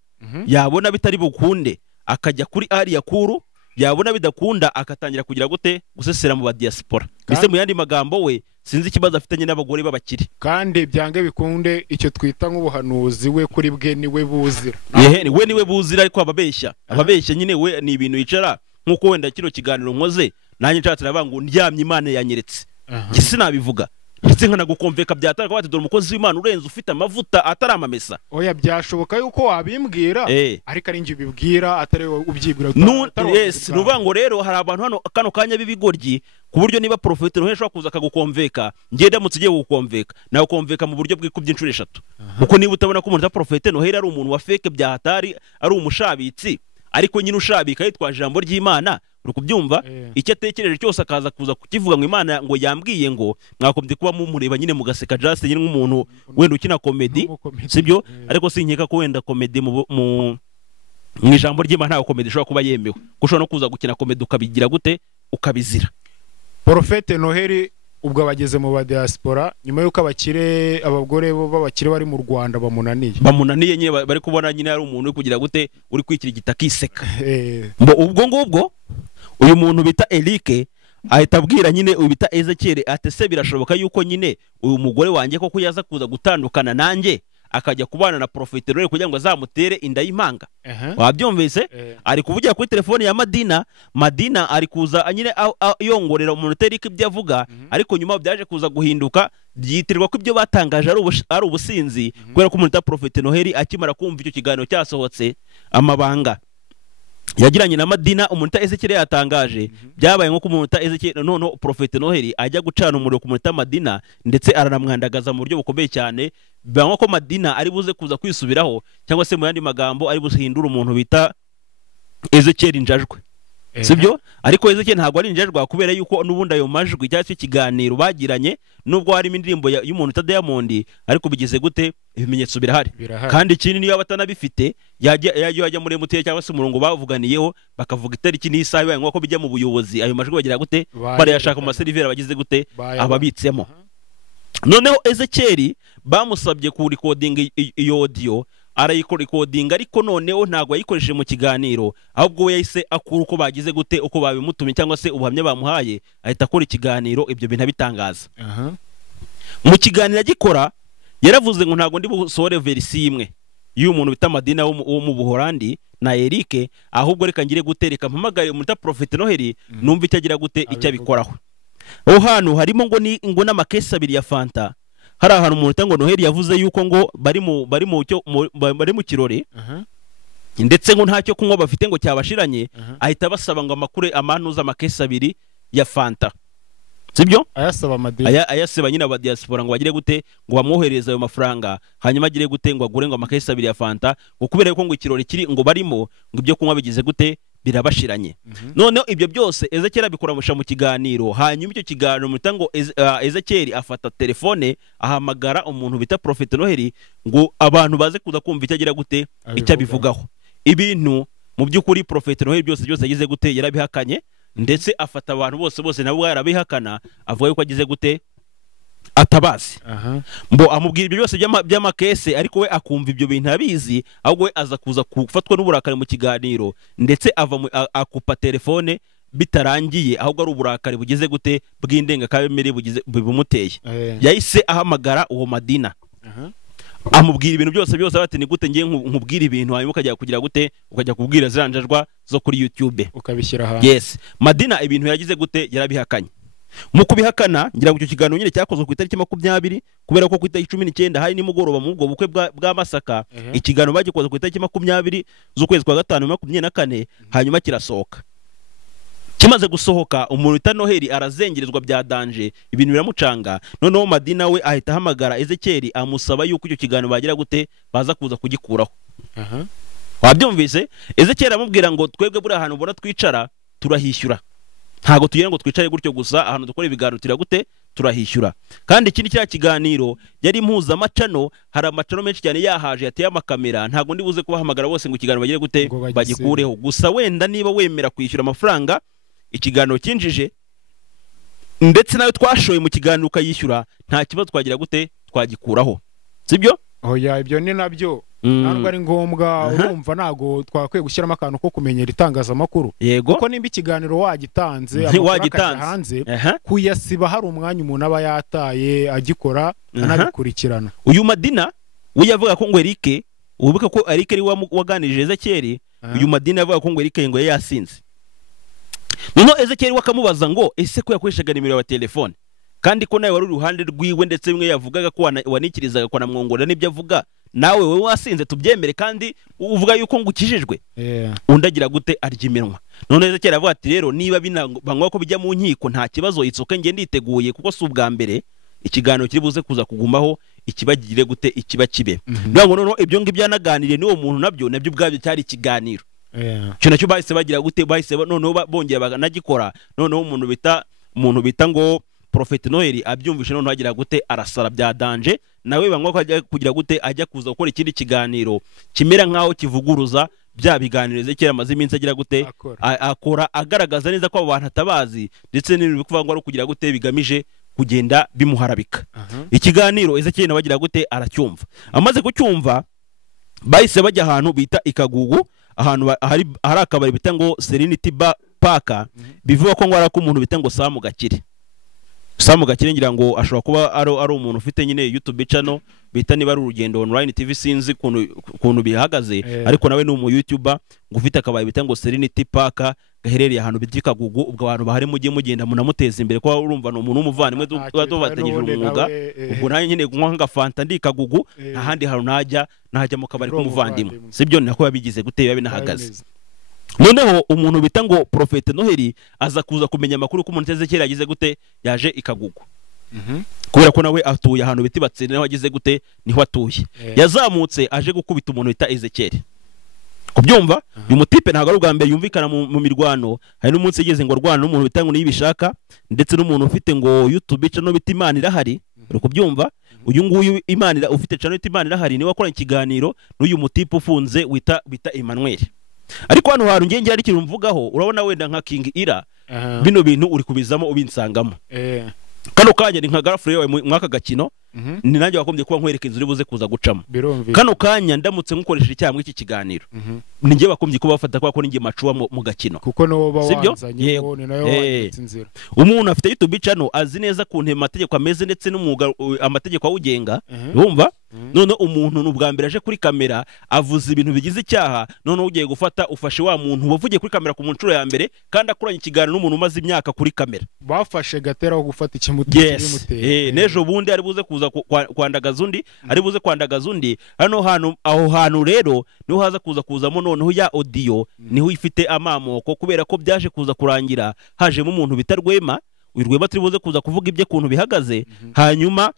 yabona bitari bukunde akajya kuri Ariya Kuru yabona bidakunda akatangira kugira gute gusesera mu badiaspora. Bise mu yandi magambo we sinzi ikibazo afitanye n'abagore b'abakiri kandi byange bikunde icyo twita nk'ubuhanuzi we kuri bwe niwe buzira. We niwe buzira ariko ababeshya nyine we ni ibintu yicara nkuko wenda kino kiganiro nkoze nanjye nshatse nabangu ndyamye Imana yanyeretse gisi nabivuga ndetse nkanagukomveka byatara ko dore umukozi w'Imana urenze ufite amavuta ataramamesa. Oya byashoboka yuko wabimbwira ariko ari nje ubibwira atari ubyibwira. Nuvango rero hari abantu hano kano kanya b'ibigoryi ku buryo niba Prophet Noheli ashobora kuza akagukomveka ngenda mutsigiye gukomveka nawe ukomveka mu buryo bw'ikubye inshuro 3 kuko niba utabona ko umuntu Prophet Noheli ari umuntu wa fake byahatari ari umushabitsi ariko nyine ushabika yitwaje ijambo ry'Imana uri kubyumva icyo atekereje cyose akaza kuza kukivuga ngo Imana ngo yambwiye ngo mwakombye kuba mumureba nyine mugaseka just nyine nk'umuntu wenda ukina comedy sibyo ariko sinkeka ko wenda comedy mu ijambo ry'Imana nta comedy ishobora kuba yemewe kushobora no kuza gukina comedy ukabigira gute ukabizira. Prophet Noheli ubwo abageze mu ba diaspora nyuma yuko abagore b'abakire bari mu Rwanda bamunaniye nyine bari kubona nyine ari umuntu uri kugira gute uri kwikira igitakiseka. Ubwo ngubwo uyu muntu bita Eric ahita abwira nyine uyu bita Ezekiel atese birashoboka yuko nyine uyu mugore wanjye koko yaza kuza gutandukana nanjye akajya kubana na Prophet Noheli kugira ngo azamutere inda y'impanga. Wabyumvise ari kuvugira kuri telefone ya Madina ari kuza nyine yongorera umuntu Eric ibyo avuga ariko nyuma byaje kuza guhinduka byitirwa ko ibyo batangaje ari ubusinzi kubera ko umuntu Prophet Noheli akimara kumva icyo kiganiro cyasohotse amabanga yagiranye na Madina umuntu Ezekiel yatangaje byabaye nko kumuntu Ezekiel none Prophet Noheli ajya gucana umuriro ku muntu Madina ndetse aranamwandagaza mu buryo bukomeye cyane bangwa ko Madina ari buze kuza kwisubiraho cyangwa se mu yandi magambo ari busihindura umuntu bita Ezekiel injajwe sibyo ariko Ezekiel ntago ari injajwa kubera yuko nubundi ayo majwi cyangwa ikiganiro bagiranye nubwo harimo indirimbo y'umuntu ta Diamond ariko bigize gute ibimenyetso birahari kandi ikindi niyo abatanabifite yajya muri MTN cyangwa se umurongo bavuganiyeho bakavuga itariki n'isaha bibaye nko bijya mu buyobozi ayo majwi bagira gute bari yashaka mu maseriveri abagize gute ababitsemo. Noneho Ezekiel bamusabye ku recording iyo audio arayikorekodinga ariko noneho ntago yayikoresheje mu kiganiro ahubwo we yahise akura uko bagize gute uko babimutumye cyangwa se ubuhamya bamuhaye ahita akora ikiganiro ibyo bintu bitangaza. Mu kiganiro agikora yaravuze ngo ntago ndi busohore verisi imwe y'uyu muntu bita Madina wo mu Buholandi na Eric ahubwo reka ngire gutereka mpamagare umuntu Prophet Noheli numva icyagira gute icyo abikoraho. Hano harimo ngo n'amakesi abiri ya Fanta hari ahantu umuntu utango Noheli yavuze yuko ngo bari mu kirori ndetse ngo ntacyo kunywa bafite ngo cyabashiranye ahita basaba ngo amanuza amakesi 2 ya Fanta sibyo ayasaba amadini ayasaba nyine aba diaspora ngo bagire gute ngo bamwohereze ayo mafaranga hanyuma agire gute ngo agure ngo amakesi 2 ya Fanta ngo kubera ko ngo ikirori kiri ngo barimo ngo ibyo kunywa bigize gute birabashiranye noneho ibyo byose Ezekiel abikoramusha mu kiganiro hanyuma icyo kiganiro mutango Ezekiel afata telefone ahamagara umuntu bita Prophet Noheli ngo abantu baze kuza kumva icyagira gute icyabivugaho ibintu mu byukuri Prophet Noheli byose yagize gute yarabihakanye ndetse afata abantu bose nabo yarabihakana avuga yuko agize gute atabazi mbo amubwira ibyo byose by'amakese ariko we akumva ibyo bintu abizi ahubwo we aza kuza kufatwa n'uburakari mu kiganiro ndetse akupa telefone bitarangiye ahubwo ari uburakari bugize gute bw'indengakamere bumuteye yahise ahamagara uwo Madina amubwira ibintu byose bati ni gute ngiye nkubwira ibintu hanyuma ukajya kugira gute ukajya kubwira ziranjajwa zo kuri YouTube ukabishyira hanze yes Madina ibintu yagize gute yarabihakanye mu kubihakana ngira ngo icyo kiganiro nyine cyakozwe ku itariki 20 kubera ko ku itariki 19 hari nimugoroba mu bwo bukwe bwa Masaka ikiganiro bagikoze ku itariki 20 z'ukwezi kwa 5 2024 hanyuma kirasohoka kimaze gusohoka umuntu bita Noheli arazengerezwa bya danje ibintu biramucanga noneho Madina we ahita ahamagara Ezekiel amusaba yuko icyo kiganiro bagira gute baza kuza kugikuraho wabyumvise Ezekiel amubwira ngo twebwe buri ahantu ubona twicara turahishyura ntago tugira ngo twicare gutyo gusa ahantu dukora ibiganiro tira gute turahishyura kandi ikindi cya kiganiro yari impuza amacano hari amacano menshi cyane yahaje yateye amakamera ntago ndi buze kubahamagara bose ngo ikiganiro bagire gute bagikureho gusa wenda niba wemera kwishyura amafaranga ikiganiro kinjije ndetse nayo twashoye mu kiganiro ukayishyura nta kibazo twagira gute twagikuraho sibyo oya ibyo ni nabyo ntabwo ari ngombwa urumva nago twakwiye gushyiramo akantu ko kumenyera itangazamakuru kuko nimba ikiganiro wagitanze hanze kuyasiba hari umwanya umuntu aba yataye agikora anabikurikirana uyu Madina we yavuga ko ngo Eric ubuka ko Eric ari waganirije Ezekiel uyu Madina yavuga ko ngo Eric ngo yasinze noneho Ezekiel wakamubaza ngo ese ko yakoreshaga nimero ya telefone kandi ko nawe wari uruhande rwiwe ndetse bimwe yavugaga ko wanikirizaga ko namwongora n'ibyo avuga nawe wewe wasinze tubyemere kandi uvuga yuko ngukijijwe undagira gute aryimenwa none Ezekiel avuga ati rero niba bangwa ko bijya mu nkiko nta kibazo itsoke nge nditeguye kuko si ubwa mbere ikiganiro kiri buze kuza kugumaho ikibagire gute ikiba kibe noneho ibyo ngibyo yanaganiriye n'uwo muntu nabyo ubwabyo cyari ikiganiro cyo nacyo bahise bagira gute bahise noneho bongera baganagikora noneho umuntu bita ngo Prophet Noheli abyumvishe noneho agira gute arasara bya danje nawe bangwa ko kugira gute ajya kuza gukora ikindi kiganiro kimera nkaho kivuguruza bya biganiro Ezekiel amaze iminsi agira gute akora agaragaza neza ko abantu atabazi ndetse n'ibintu bikuvuga ngo ari kugira gute bigamije kugenda bimuharabika ikiganiro Ezekiel nabagira gute aracyumva amaze kucyumva bahise bajya ahantu bita ikagugu ahantu hari akabari bita ngo Serenity Park bivuga ko ngo ari umuntu bita ngo Samu Gakire ngira ngo ashobora kuba ari umuntu ufite nyine YouTube channel bita niba ari urugendo online TV sinzi kuntu bihagaze ariko nawe ni umu YouTuber ngo ufite akabaye bita ngo Serenity Park gaherereye ahantu bidika gugu ubwo abantu bahari mujye mugenda munamuteza imbere ko urumva no umuntu w'umuvandimwe tubatanyije umwuga ubwo nayo nyine kunywa nka Fanta ndikagugu nta handi haru najya mu kabari k'umuvandimwe sibyo nako yabigize gute yabe nahagaze noneho umuntu bita ngo Prophet Noheli aza kuza kumenya amakuru ko umuntu Ezekiel yagize gute yaje ikagugu kubera ko nawe atuye ahantu biti batsene naho agize gute niho atuye yazamutse aje gukubita umuntu bita Ezekiel kubyumva uyu mutipe ntago ari ubwa mbere yumvikana mu mirwano hari n'umunsi yigeze ngo rwana n'umuntu bita ngo nibishaka ndetse n'umuntu ufite ngo YouTube channel bita Imana irahari uri kubyumva uyu nguyu Imana ufite channel bita Imana irahari niwe akora ikiganiro n'uyu mutipe ufunze bita Emmanuel ariko hano haru ngenge ari kintu mvugaho urabona wenda nka King Ira bino bintu uri kubizamo ubinsangamo kano kanya ni nka girlfriend yawe mwaka gakino ni nanjye wakombye kuba nkwereka inzu ribuze kuza gucamo kano kanya ndamutse nkukoresheje cyangwa iki kiganiro ninjye bakombye kuba bafata ko ninjye macuwa mu gakino kuko no bawanzanye ni nayo wanditse inzira umuntu afite YouTube channel azi neza ku ntema amategeko ameze ndetse n'umwuga amategeko awugenga urumva none umuntu n'ubwa mbere aje kuri kamera avuze ibintu bigize icyaha none ugiye gufata ufashe wa muntu wavugiye kuri kamera ku munshuro ya mbere kandi akuranye ikiganiro n'umuntu umaze imyaka kuri kamera bafashe Gatera wo gufata ikimuteye nejo bundi ari buze kuza kwandagaza undi ari buze kwandagaza undi hano aho hantu rero niho haza kuzamo noneho ya audio niho ifite amamoko kubera ko byaje kuza kurangira hajemo umuntu bitarwema uyu Rwema turi buze kuza kuvuga ibye kuntu bihagaze hanyuma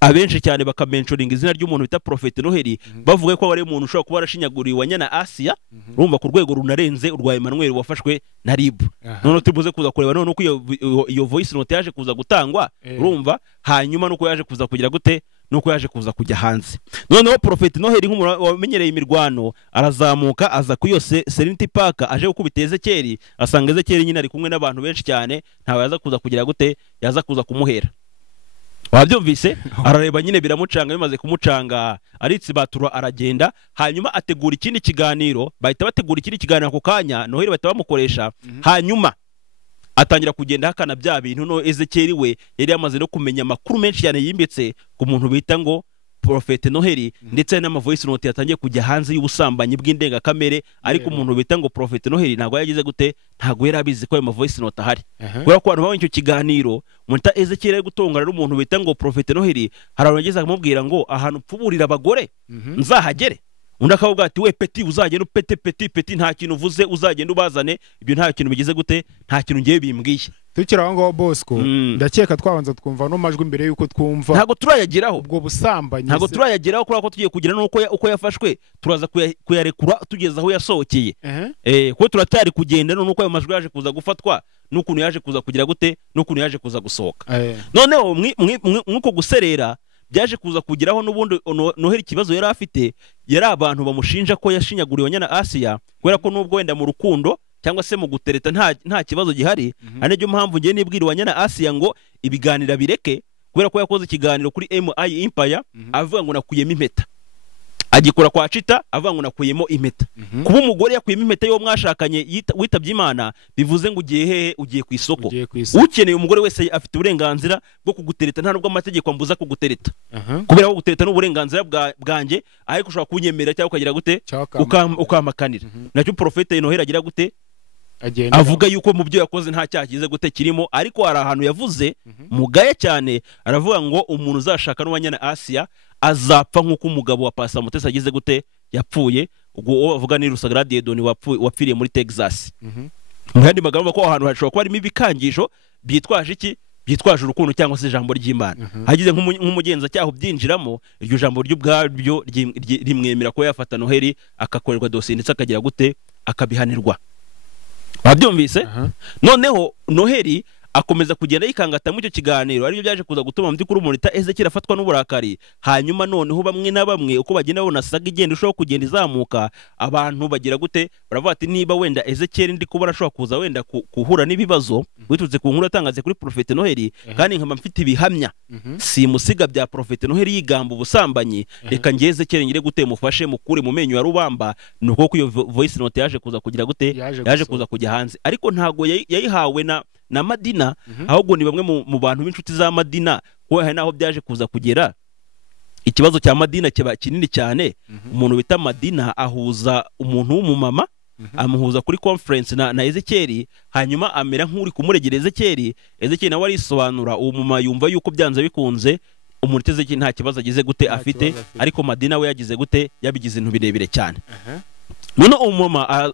abenshi cyane bakamentioninga izina ry'umuntu bita Prophet Noheli bavuga ko bari umuntu ushobora kuba arashinyaguriye wanyana Asia urumva ku rwego runarenze urwa Emmanuel wafashwe na RIB none tubuze kuza kureba none uko iyo voice note yaje kuza gutangwa urumva hanyuma nuko yaje kuza kugira gute nuko yaje kuza kujya hanze noneho Prophet Noheli nk'umuntu wamenyereye imirwano arazamuka aza ku iyo Serenity Park aje gukubita Ezekiel asanga Ezekiel nyine ari kumwe n'abantu benshi cyane ntawe yaza kuza kugira gute yaza kuza kumuhera wabyumvise arareba nyine biramucanga bimaze kumucanga aritsibatura aragenda hanyuma ategura ikindi kiganiro bahita bategura ikindi kiganiro ako kanya Noheli bahita bamukoresha hanyuma atangira kugenda hakana bya bintu no Ezekiel we yari yamaze no kumenya amakuru menshi cyane yimbitse ku muntu bita ngo Prophet Noheli ndetse n'ama voice note yatangiye kujya hanze y'ubusambanyi bw'indenga kamere ariko umuntu bita ngo Prophet Noheli ntago yagize gute ntago yari abizi ko ayo ma voice note ahari kubera ko abantu babonye icyo kiganiro munta Ezekiel ari gutongana n'umuntu bita ngo Prophet Noheli harabageze akamubwira ngo ahantu pfuburira abagore nzahagere undi akavuga ati we peti uzagenda peti nta kintu uvuze uzagenda ubazane ibyo nta kintu bigize gute nta kintu ngiye bimbwiye tukira aho ngaho Bosco ndakeka twabanza twumva no majwi imbere yuko twumva ntago turayageraho ubwo busambanyi ntago turayageraho kuko tugiye kugira nuko uko yafashwe turaza kuyarekura tugeza aho yasohokeye kuko turatari kugenda nuko ayo majwi yaje kuza gufatwa n'ukuntu yaje kuza kugira gute n'ukuntu yaje kuza gusohoka noneho mwuko guserera byaje kuza kugiraho n'ubundi Noheli kibazo yari afite yari abantu bamushinja ko yashinyaguriye wanyana Asia kubera ko nubwo wenda mu rukundo cyangwa se mu gutereta nta kibazo gihari ari cyo mpamvu ngiye nibwira wanyana Asia ngo ibiganira bireke kubera ko yakoze ikiganiro kuri MI Empire avuga ngo nakuyemo impeta agikora kwa Chita avuga ngo nakuyemo impeta kuba umugore yakuyemo impeta yo mwashakanye witabye Imana bivuze ngo ugiye hehe ugiye ku isoko ukeneye umugore wese afite uburenganzira bwo kugutereta nta nubwo amategeko ambuza kugutereta kubera ko gutereta n'uburenganzira bwanjye ariko ushobora kunyemera cyangwa ukagira gute ukamakanira nacyo Prophet Noheli agira gute avuga yuko mu byo yakoze nta cyaha kize gute kirimo ariko hari ahantu yavuze mugaye cyane aravuga ngo umuntu uzashaka n'uwanyana Asia azapfa nk'uko umugabo wa Pastor Mutesi agize gute yapfuye ubwo bavuga ni Rusagrade Edoni wapfiriye muri Texas mu yandi magambo ko ahantu hashobora kuba harimo ibikangisho byitwaje iki byitwaje urukundo cyangwa se ijambo ry'Imana hagize nk'umugenza cyaho byinjiramo iryo jambo ry'ubwabyo rimwemera ko yafata Noheli akakorerwa dosiye ndetse akagira gute akabihanirwa babyumvise noneho Noheli akomeza kugenda yikangata mu cyo kiganiro ari byo byaje kuza gutuma mu by'ukuri umuntu Ezekiel afatwa n'uburakari hanyuma noneho bamwe na bamwe uko bagenda babona saga igenda ishobora kugenda izamuka abantu bagira gute baravuga ati niba wenda Ezekiel ndi kubona ashobora kuza wenda kuhura n'ibibazo witutse ku nkuru yatangaze kuri Prophet Noheli kandi nkaba mfite ibihamya si musiga bya Prophet Noheli yigamba ubusambanyi reka ngiye Ezekiel ngire gute mufashe mukure mu menyo ya rubamba nuko ko iyo voice note yaje kuza kugira gute yaje kuza kujya hanze ariko ntago yayihawe na Madina ahubwo ni bamwe mu bantu b'inshuti za Madina ko hari naho byaje kuza kugera ikibazo cya Madina kiba kinini cyane umuntu bita Madina ahuza umuntu w'umumama amuhuza kuri conference na Ezekiel hanyuma amera nk'uri kumuregereza Ezekiel nawe arisobanura uwo mumama yumva yuko byanze bikunze umuntu Ezekiel nta kibazo agize gute afite ariko Madina we yagize gute yabigize ibintu birebire cyane none umumama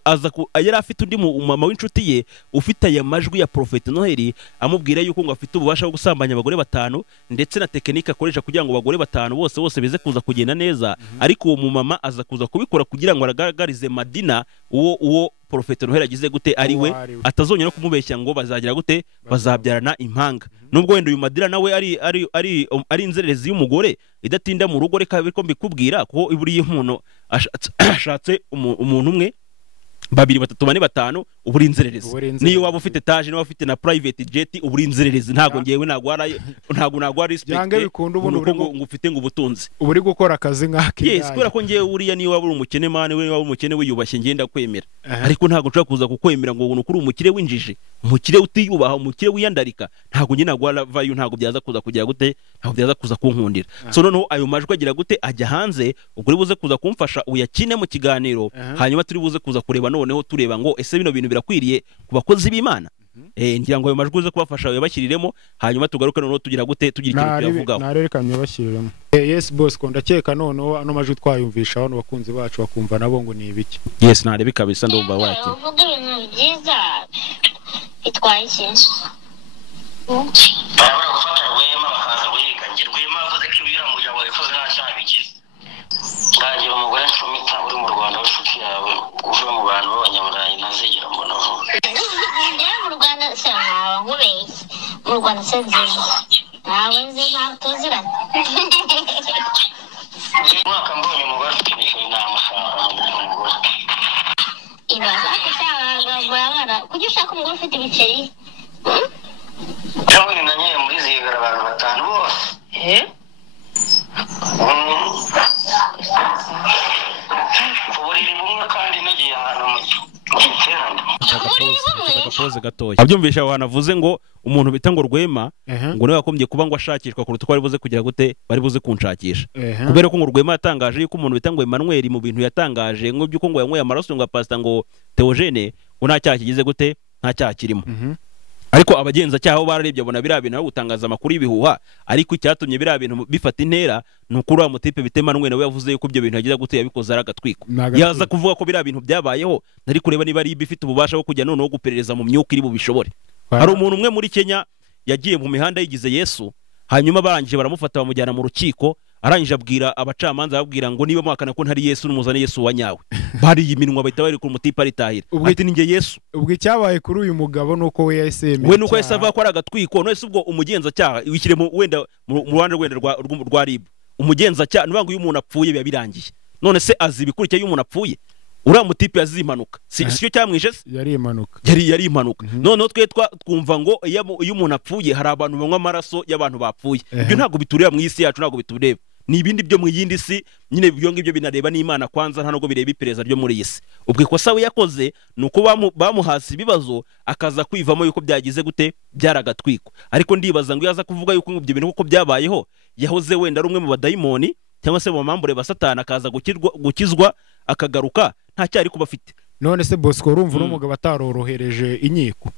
yari afite undi umumama w'inshuti ye ufite aya majwi ya Prophet Noheli amubwira yuko ngo afite ububasha bwo gusambanya abagore 5 ndetse na tekinike akoresha kugira ngo abagore 5 bose bize kuza kugenda neza ariko uwo mumama aza kuza kubikora kugira ngo aragaragarize Madina uwo Prophet Noheli agize gute ari we atazongera no kumubeshya ngo bazagira gute bazabyarana impanga nubwo wenda uyu Madina nawe ari inzererezi y'umugore idatinda mu rugo reka biko mbikubwira ko iburiye umuntu ashatse umuntu umwe 2 3 4 5 uburi inzererezi niyo waba ufite etage niyo ufite na private jet uburi inzererezi ntago ngewe nagwa respect ngo ufite ngo ubutunzi uburi gukora akazi nk'aki yes kubera ko ngewe uriya niyo waba uri umukene mane we waba umukene wiyubashye ngenda kwemera ariko ntago nshaka kuza kukwemera ngo ukuri umukire winjije umukire utiyubaha umukire wiyandarika ntago nge nagwa value ntago byaza kuza kugira gute ntago byaza kuza kunkundira so noneho ayo majwi agira gute ajya hanze ubwo buze kuza kumfasha uyakine mu kiganiro hanyuma turi buze kuza kureba noneho tureba ngo ese bino bintu birakwiriye ku bakozi b'Imana ngira ngo ayo majwi uze kubafasha yabashyiriremo hanyuma tugaruke noneho tugira gute tugira ikintu tuyavugaho narerekanye yabashyiriremo yes boss ko ndakeka noneho ano majwi twayumvisha abantu bakunzi bacu bakumva nabo ngo ni ibiki yes narebe kabisa ndumva wake uvuga ibintu byiza bitwaye iki barabura gufata Rwema bakaza guhiga nge Rwema avuze ko ibira mu muryango wifuza nta cyaha bigize ndangira umugore ncumita uri mu Rwanda w'inshuti yawe uvuye mu bantu b'abanyamurayi ntazigera mbona vuba mu Rwanda se ntawe nkubeshye mu Rwanda se nziza ntawe nzi ntawe tuziranye umwaka mbonye umugore ufite ibiceri namushaka umugore ibaza ko cyangwa kujya ushaka umugore ufite ibiceri cyangwa nanyeye muri zigara abantu batanu bose uburiri bumwe kandi nagiye ahantu mu giterane agapoze gatoya abyumvisha abantu avuze ngo umuntu bita ngo Rwema ngo niwe wakombye kuba ngo ashakishwa kuruta ko bari buze kugira gute bari buze kunshakisha kubera ko ngo Rwema yatangaje yuko umuntu bita ngo Emmanuel mu bintu yatangaje ngo byuko ngo yanyweye amaraso ngo pastor ngo Theogene ngo nta cyaha kigize gute nta cyaha kirimo ariko abagenza cyaho bararebye abona bira bintu gutangaza amakuru y'ibihuha ariko icyatumye bira bintu bifata intera nukuri wa mutipe bitema nwe nawe yavuze yuko ibyo bintu yagize gute yabikoze aragatwiko yaza kuvuga ko bira bintu byabayeho nari kureba niba ari bifite ububasha bwo kujya noneho guperereza mu myuka iri bubishobore hari umuntu umwe muri Kenya yagiye mu mihanda yigize Yesu hanyuma barangije baramufata bamujyana mu rukiko arangije abwira abacamanza ababwira ngo niba mwakana ko ntari Yesu n'umuzane Yesu wa nyawe bari yiminwa bahita bari ku mutipa aritahira ati ninge Yesu ubwo icyabaye kuri uyu mugabo nuko we yasemeye we nuko yasava ko aragatwiko none se ubwo umugenza cyaha wikire mu wenda mu Rwanda rwenda rwa RIB umugenza cyaha nubango y'umuntu apfuye biba birangiye none se azibikurikiye y'umuntu apfuye uriya mutipe yazimanuka sicyo cyamwishe yari imanuka yari imanuka none twe twumva ngo iyo umuntu apfuye hari abantu banywa amaraso y'abantu bapfuye ibyo ntago bitureba mu isi yacu ntago bitureba ni ibindi byo mu yindi si nyine ibyo ngibyo binareba n'Imana kwanza nta nubwo bireba ipereza ryo muri isi ubwo ikosa we yakoze nuko bamuhasi ibibazo akaza kwivamo yuko byagize gute byaragatwiko ariko ndibaza ngo yaza kuvuga yuko ibyo bintu kuko byabayeho yahoze wenda ari umwe mu badayimoni cyangwa se mu mambure ba Satani akaza gukizwa akagaruka nta cyari kuba afite none se Bosco urumva n'umugabo atarorohereje inkiko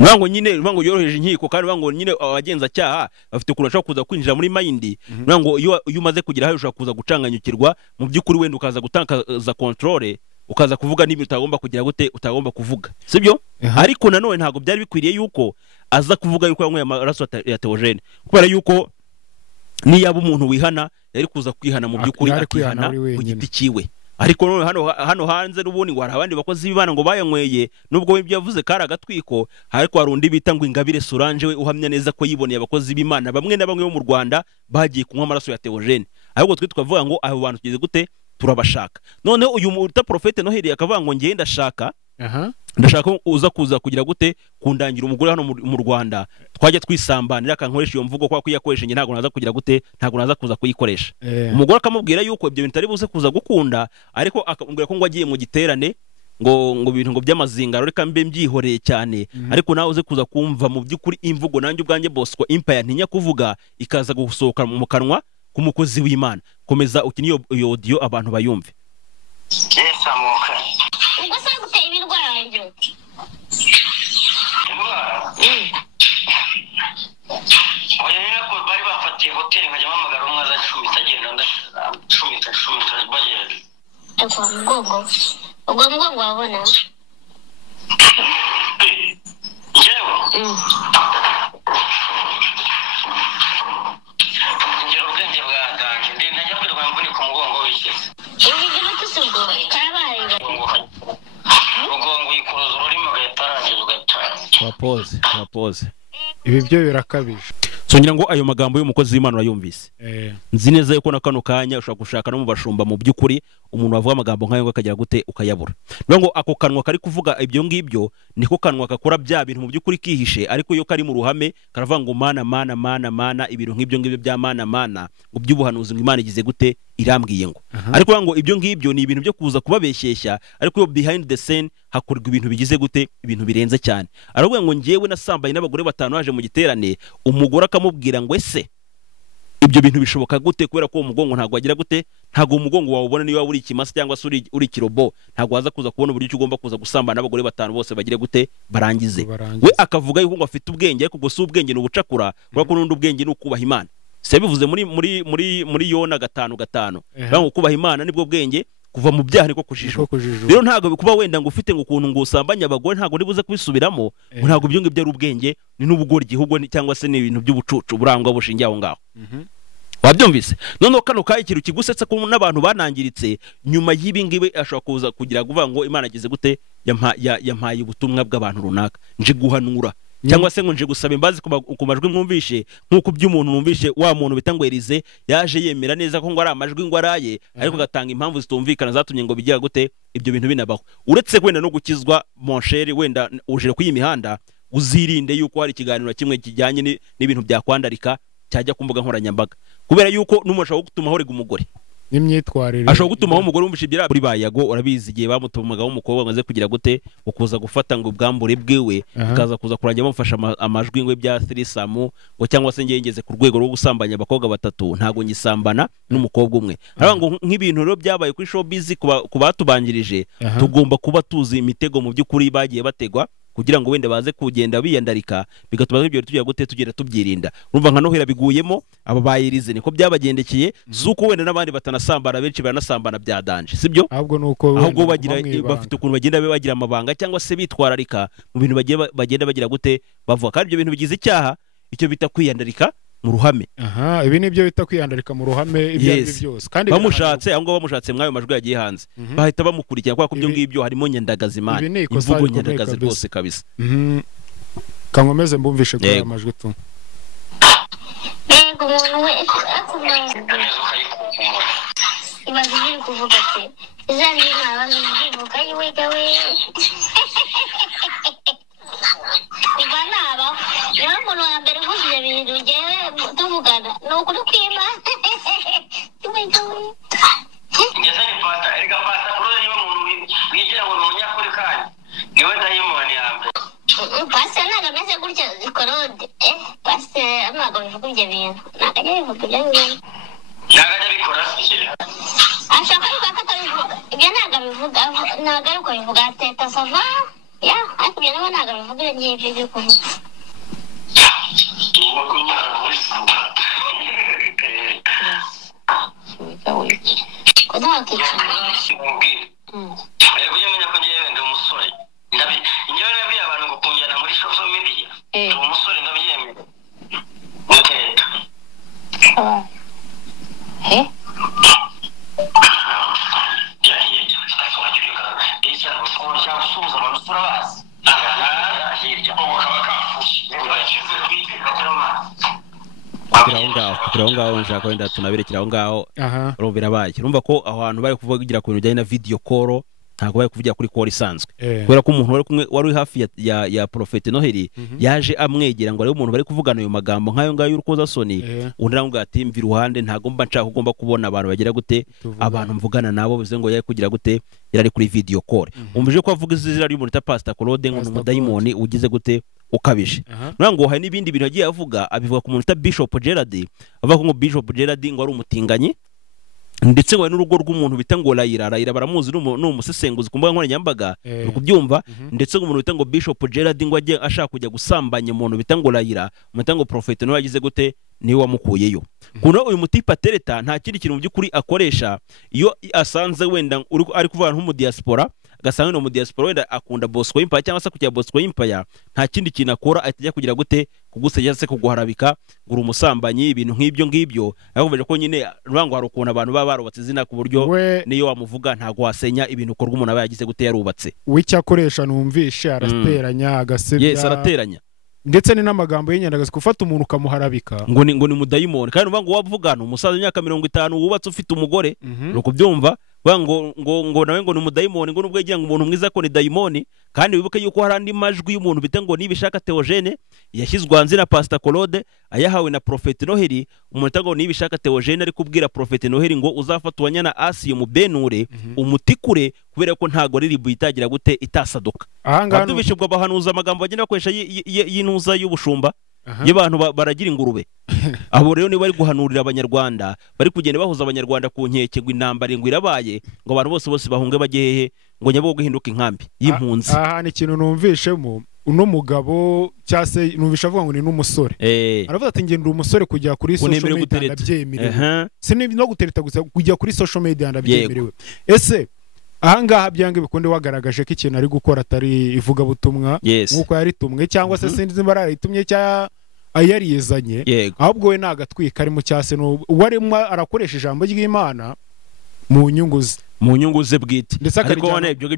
Mwango nyine mwango yoroheje inkiko kandi mwango nyine abagenza cyaha bafite kurashaka kuza kwinjira muri mind mwango iyo umaze kugira hayo ushaka kuza gucanganyukirwa mu byukuri wenda ukaza gutankaza controle ukaza kuvuga nibi utagomba kugira gute utagomba kuvuga sibyo ariko nanone ntago byari bikwiriye yuko aza kuvuga yuko yanyweye amaraso ya Theogene kubera yuko niyaba umuntu wihana yari kuza kwihana mu byukuri akihana ku giti ciwe ariko none hano hanze n'ubundi ngo hari abandi bakozi b'Imana ngo bayanyweye nubwo ibyo yavuze kari agatwiko ariko harundi bita ngo Ingabire Solange we uhamya neza ko yiboneye abakozi b'Imana bamwe na bamwe bo mu Rwanda bagiye kunywa amaraso ya Theogene ahubwo twe twavuga ngo abo bantu tugeze gute turabashaka none uyu muta Prophete Noheli akavuga ngo ngenda ndashaka ndashaka uza kuza kugira gute kundangira umugore hano mu Rwanda twajya twisambanira akankoresha iyo mvugo kwa kuyakoresha nge ntago naza kugira gute ntago naza kuza kuyikoresha umugore akamubwira yuko ibyo bintu ari buze kuza gukunda ariko akamubwira ko ngo agiye mu giterane ngo bintu ngo by'amazingaro reka mbe mbyihoreye cyane ariko nawe uze kuza kumva mu byukuri imvugo nanjye ubwanjye Bosco Empire ntinya kuvuga ikaza gusohoka mu kanwa k'umukozi w'Imana komeza ukini iyo audio abantu bayumve yesamuka ubwo se guteye ibirwara byo oya nako bari bafatiye hoteli nkajya mpamagara umwe aza cumita agenda cumita bagenda kwa mugongo ubwo mugongo wabona njyewe ngira ubwenge bwadanje ndi najya kwirwa mvuni ku mugongo w'ishyese ibi bintu tusugo kabaye mugongo yikuruza ururimi ugahita arangiza ugahita wapoze ibi byo birakabije ngira ngo ayo magambo y'umukozi w'Imana urayumvise. Nzi neza yuko na kano kanya ushobora gushaka no mu bashumba mu by'ukuri umuntu wavuga amagambo nk'ayo ngo akagira gute ukayabura. Ngo ako kanwa kari kuvuga ibyo ngibyo niko kanwa kakora bya bintu mu by'ukuri kihishe, ariko iyo kari mu ruhame karavuga ngo mana ibintu nk'ibyo ngibyo bya mana ngo by'ubuhanuzi ngo Imana igize gute irambwiye ngo. Ariko ngo ibyo ngibyo ni ibintu byo kuza kubabeshyeshya, ariko yo behind the scene hakorwa ibintu bigize gute ibintu birenze cyane. Aravuga ngo ngewe nasambanye n'abagore 5 baje mu giterane, umugore akamubwira ngo ese ibyo bintu bishoboka gute, kubera ko umugongo ntago agira gute, ntago umugongo wawe ubona niba uri ikimasa cyangwa se uri kirobo, ntago waza kuza kubona uburyo ugomba kuza gusambana n'abagore 5 bose bagire gute barangize. We akavuga yuko ngo afite ubwenge, ariko gusa ubwenge n'ubucakura, kubera ko n'undi ubwenge n'ukubaha Imana. Se bivuze muri Yona 5:5 ngo kubaha Imana nibwo bwenge, kuva mu byaha niko kujijuka. Rero ntago kuba wenda ngo ufite ngo ukuntu ngo usambanya abagore ntago ndibuze kubisubiramo, ntago ibyo ngibyo ari ubwenge, ni n'ubugore igihugu cyangwa se n'ibintu by'ubucucu burangwa bushingiye aho ngaho. Wabyumvise? None kano kayi ikintu kigusetsa ko n'abantu banangiritse nyuma y'ibi ngibi ashobora kuza kugira kuvuga ngo Imana ageze gute yampaye ubutumwa bw'abantu runaka nje guhanura, cyangwa se ngo nje gusaba imbazi ku majwi mwumvishe, nk'uko by'umuntu mwumvishe wa muntu bita ngo Elize yaje yemera neza ko ngo ari amajwi ngo araye, ariko gatanga impamvu zitumvikana zatumye ngo bigira gute ibyo bintu binabaho. Uretse wenda no gukizwa monsheri, wenda uje ku y'imihanda uzirinde yuko hari ikiganiro kimwe kijyanye n'ibintu bya kwandarika cyajya ku mbuga nkoranyambaga, kubera yuko n'umuntu ashobora gutuma horega umugore n'imyitwarire, ashobora gutuma umugore wumvishe ibyara kuri bayago. Urabizi igihe bamutumaga w'umukobwa ngo aze kugira gute ukuza gufata ngo ubwambure bwiwe, akaza kuza kurangira bamufasha amajwi ngo bya threesome, ngo cyangwa se ngengeze ku rwego rwo gusambanya abakobwa 3 ntago ngisambana n'umukobwa umwe. Ngo nk'ibintu rero byabaye kuri showbiz ku batubanjirije, tugomba kuba tuzi imitego mu by'ukuri bagiye bategwa, kugira ngo wenda baze kugenda biyandarika, bigatuma ibyo tujya gute tugenda tubyirinda. Urumva nka Nohera biguyemo aba bayirize niko byabagendekeye, zuko wenda n'abandi batanasambana, benshi baranasambana bya danje, sibyo? Ahubwo bagira bafite ukuntu bagenda bagira amabanga cyangwa se bitwararika mu bintu bagenda bagira gute bavuga, kandi ibyo bintu bigize icyaha, icyo bita kwiyandarika mu ruhame. Ibi nibyo bita kwiyandarika mu ruhame, ibyo ari byose. Kandi bamushatse aho ngo bamushatse mwayo majwi yagiye hanze, bahita bamukurikira kwa kubyo ngibyo harimo nyandagazi Imana, imvugo nyandagazi rwose kabisa. Kankomeze mbumvishe ko amajwi tu. Yego umuntu wese ibaze biri kuvuga ati izari Imana nzivuga yiwega we kuva naba niyo muntu wa mbere uvuze ibintu ngewe tuvugana ni ukuri kwima yiwega we ngeze ni pata erega pata kuri niba umuntu wigira ngo n'umunyakuri kandi niwe dayimoni ya mbere. Pastor ntabwo ameze gutya Korode, Pastor ntabwo bivuga ibyo bintu, ntabwo ajya bivuga ibyo ngibyo, ntabwo ajya bikora ashaka yuko atabivuga ibyo, ntabwo abivuga, ntabwo ari uko bivuga ateta sava ariko ibyo nabo ntabwo bivuga ibyo ngibyo byo kuvuga. Njyewe nabwiye abantu ngo kunjyana muri social media umusore ndabyemera muteta aho ngaho nshaka wenda tunaberekera aho ngaho. Urumva birabaye, urumva ko aho hantu bari kuvugira ku bintu bijyanye na video call, ntago bari kuvugira kuri call isanzwe, kubera ko umuntu wari hafi ya Prophet Noheli yaje amwegera ngo ari umuntu bari kuvugana ayo magambo nk'ayo ngayo y'urukozasoni, undi aramubwira ati mvi ruhande, ntago mba nshaka ugomba kubona abantu bagira gute abantu mvugana nabo, bivuze ngo yari kugira gute yari kuri video call. Umvije ko avuga izina ry'umuntu ta Pastor Claude ngo n'umudayimoni ugize gute ukabije. Ngo hari n'ibindi bintu yagiye avuga, abivuga ku muntu ta Bishop Gerard, avuga ko ngo Bishop Gerard ngo ari umutinganyi, ndetse ngo n'urugo rw'umuntu bita ngo Rayira baramuzi n'umusesenguzi ku mbuga nkoranyambaga, uri kubyumva. Ndetse ngo umuntu bita ngo Bishop Gerard ngo ajye ashaka kujya gusambanya umuntu bita ngo Rayira, umuntu ngo Prophet no yagize gute niwe wamukuyeyo. Kuno uyu mutipa tereta nta kindi kintu mu by'ukuri akoresha, iyo asanze wenda ari kuvana nk'umu diaspora, agasanga no mu diaspora wenda akunda Bosco Empire cyangwa se kujya Bosco Empire, nta kindi kintu akora atajya kugira gute kugusejya se kuguharabika ngura umusambanyi, ibintu nk'ibyo ngibyo. Yavuze ko nyine rubango hari ukuntu abantu baba barubatse izina ku buryo niyo wamuvuga ntago wasenya ibintu ukorwa umuntu aba yagize gute yarubatse. W'icyakoresha numvishe arateranya agasebya. Yes, arateranya ndetse ni n'amagambo y'inyandagazi gufata umuntu ukamuharabika ngo ni mudayimoni kandi uvuga ngo wavugana umusaza w'imyaka 50 wubatse ufite umugore nuko byumva ngo nawe ngo ni mudayimoni ngo nubwo yagira ngo umuntu mwiza ko ni dayimoni kandi wibuke yuko hari andi majwi y'umuntu bita ngo nibishaka Theogene yashyizwe hanze na Pastor Claude ayahawe na Prophet Noheli umuntu ngo nibishaka Theogene ari kubwira Prophet Noheli ngo uzafata uwanyana Asi umubenure umutikure kubera ko ntago riri buyitagira gute itasaduka badubishe bwo bahanuza amagambo bagenda bakoresha y'intuza y'ubushumba y'abantu baragira ingurube abo rero ni bari guhanurira abanyarwanda bari kugenda bahuza abanyarwanda ku nkeke ngo intambara ngo irabaye ngo abantu bose bahunge bagehehe ngo nyabo guhinduka inkambi y'impunzi aha ni ikintu numvishemo uno mugabo cyase numvisha avuga ngo ni n'umusore aravuga ati ngenda umusore kujya kuri social media ndabyemerewe sinibi no gutereta gusa kujya kuri social media ndabyemerewe ese ahangaha byange bikunde wagaragaje ko ikintu ari gukora atari ivuga butumwa nkuko yari tumwe cyangwa se sinzi mbara itumye cya ayariyezanye ahubwo we nagatwika ari mu cyase no warimo arakoresha ijambo ry'Imana mu nyungu ze bwite ariko wane ibyo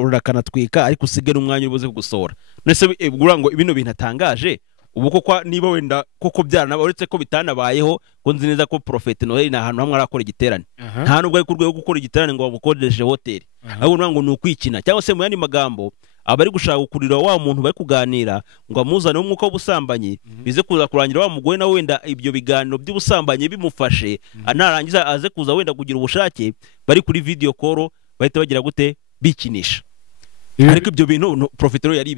urakanatwika ariko usigera umwanya ubuze kugusora nese bigura ngo ibino bintu atangaje ubu koko niba wenda koko byarana uretse ko bitanabayeho ko nzi neza ko Prophet Noheli na ahantu hamwe arakora igiterane nta nubwo ari ku rwego gukora igiterane ngo bamukoreshe hotel ahubwo ngo ni ukwikina cyangwa se mu yandi magambo abari gushaka gukurira wa muntu bari kuganira ngo amuzane umwuka w'ubusambanyi bize kuza kurangira wa mugore na wenda ibyo biganiro by'ubusambanyi bimufashe anarangiza aze kuza wenda kugira ubushake bari kuri video call bahita bagira gute bikinisha ariko ibyo bintu Prophet Noheli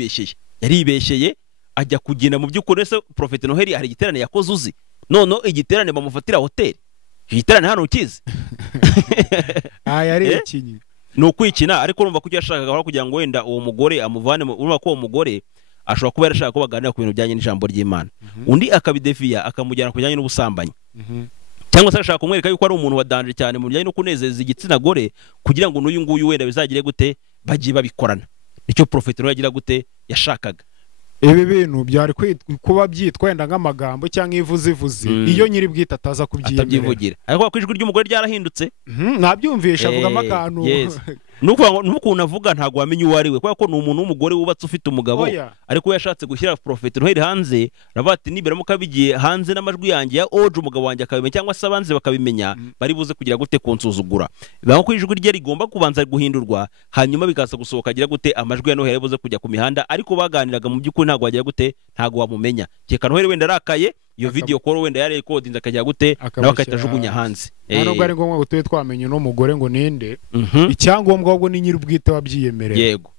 yaribeshyeye ajya kugenda mu by'ukuri se Prophet Noheli hari igiterane yakoze uzi none igiterane bamufatira hotel igiterane hano ukizi yari ikinyi no kwikina ariko urumva ko yashakaga kugira ngo wenda uwo mugore amuvane urumva ko uwo mugore ashobora kuba yarashaka ko baganira ku bintu byanye n'ijambo ry'Imana undi akabidefiya akamujyana kujyanye n'ubusambanyi cyangwa se ashaka kumwereka yuko ari umuntu wadanje cyane mu bijyanye no kunezeza igitsina gore kugira ngo n'uyu nguyu wenda bizagire gute bagiye babikorana nicyo Prophet Noheli yagira gute yashakaga ibi bintu byari kuba byitwa wenda nk'amagambo cyangwa ivuze iyo nyiri bwita ataza kubyivugira ariko kwijwi ry'umugore ryarahindutse nabyumvisha avuga amakano n'ukuntu avuga ntago wamenye uwo ari we kubera ko ni umuntu w'umugore wubatse ufite umugabo ariko yashatse gushyira Prophet Noheli hanze aravuga ati niberamuka bigiye hanze n'amajwi yanjye ya Ojo umugabo wanjye akabimenya cyangwa se abanze bakabimenya bari buze kugira gute kunsuzugura bibaho ko ijwi rye rigomba kubanza guhindurwa hanyuma bikaza gusohoka agira gute amajwi ya Noheli buze kujya ku mihanda ariko baganiraga mu by'ukuri ntago wagira gute ntago wamumenya cyeka Noheli wenda arakaye iyo video call wenda yari recording akajya gute nawe akatajugunya hanze nubwo ari ngombwa gutwe twamenye no mugore ngo ninde icyangombwa ahubwo ni nyiri ubwite wabyiyemerera yego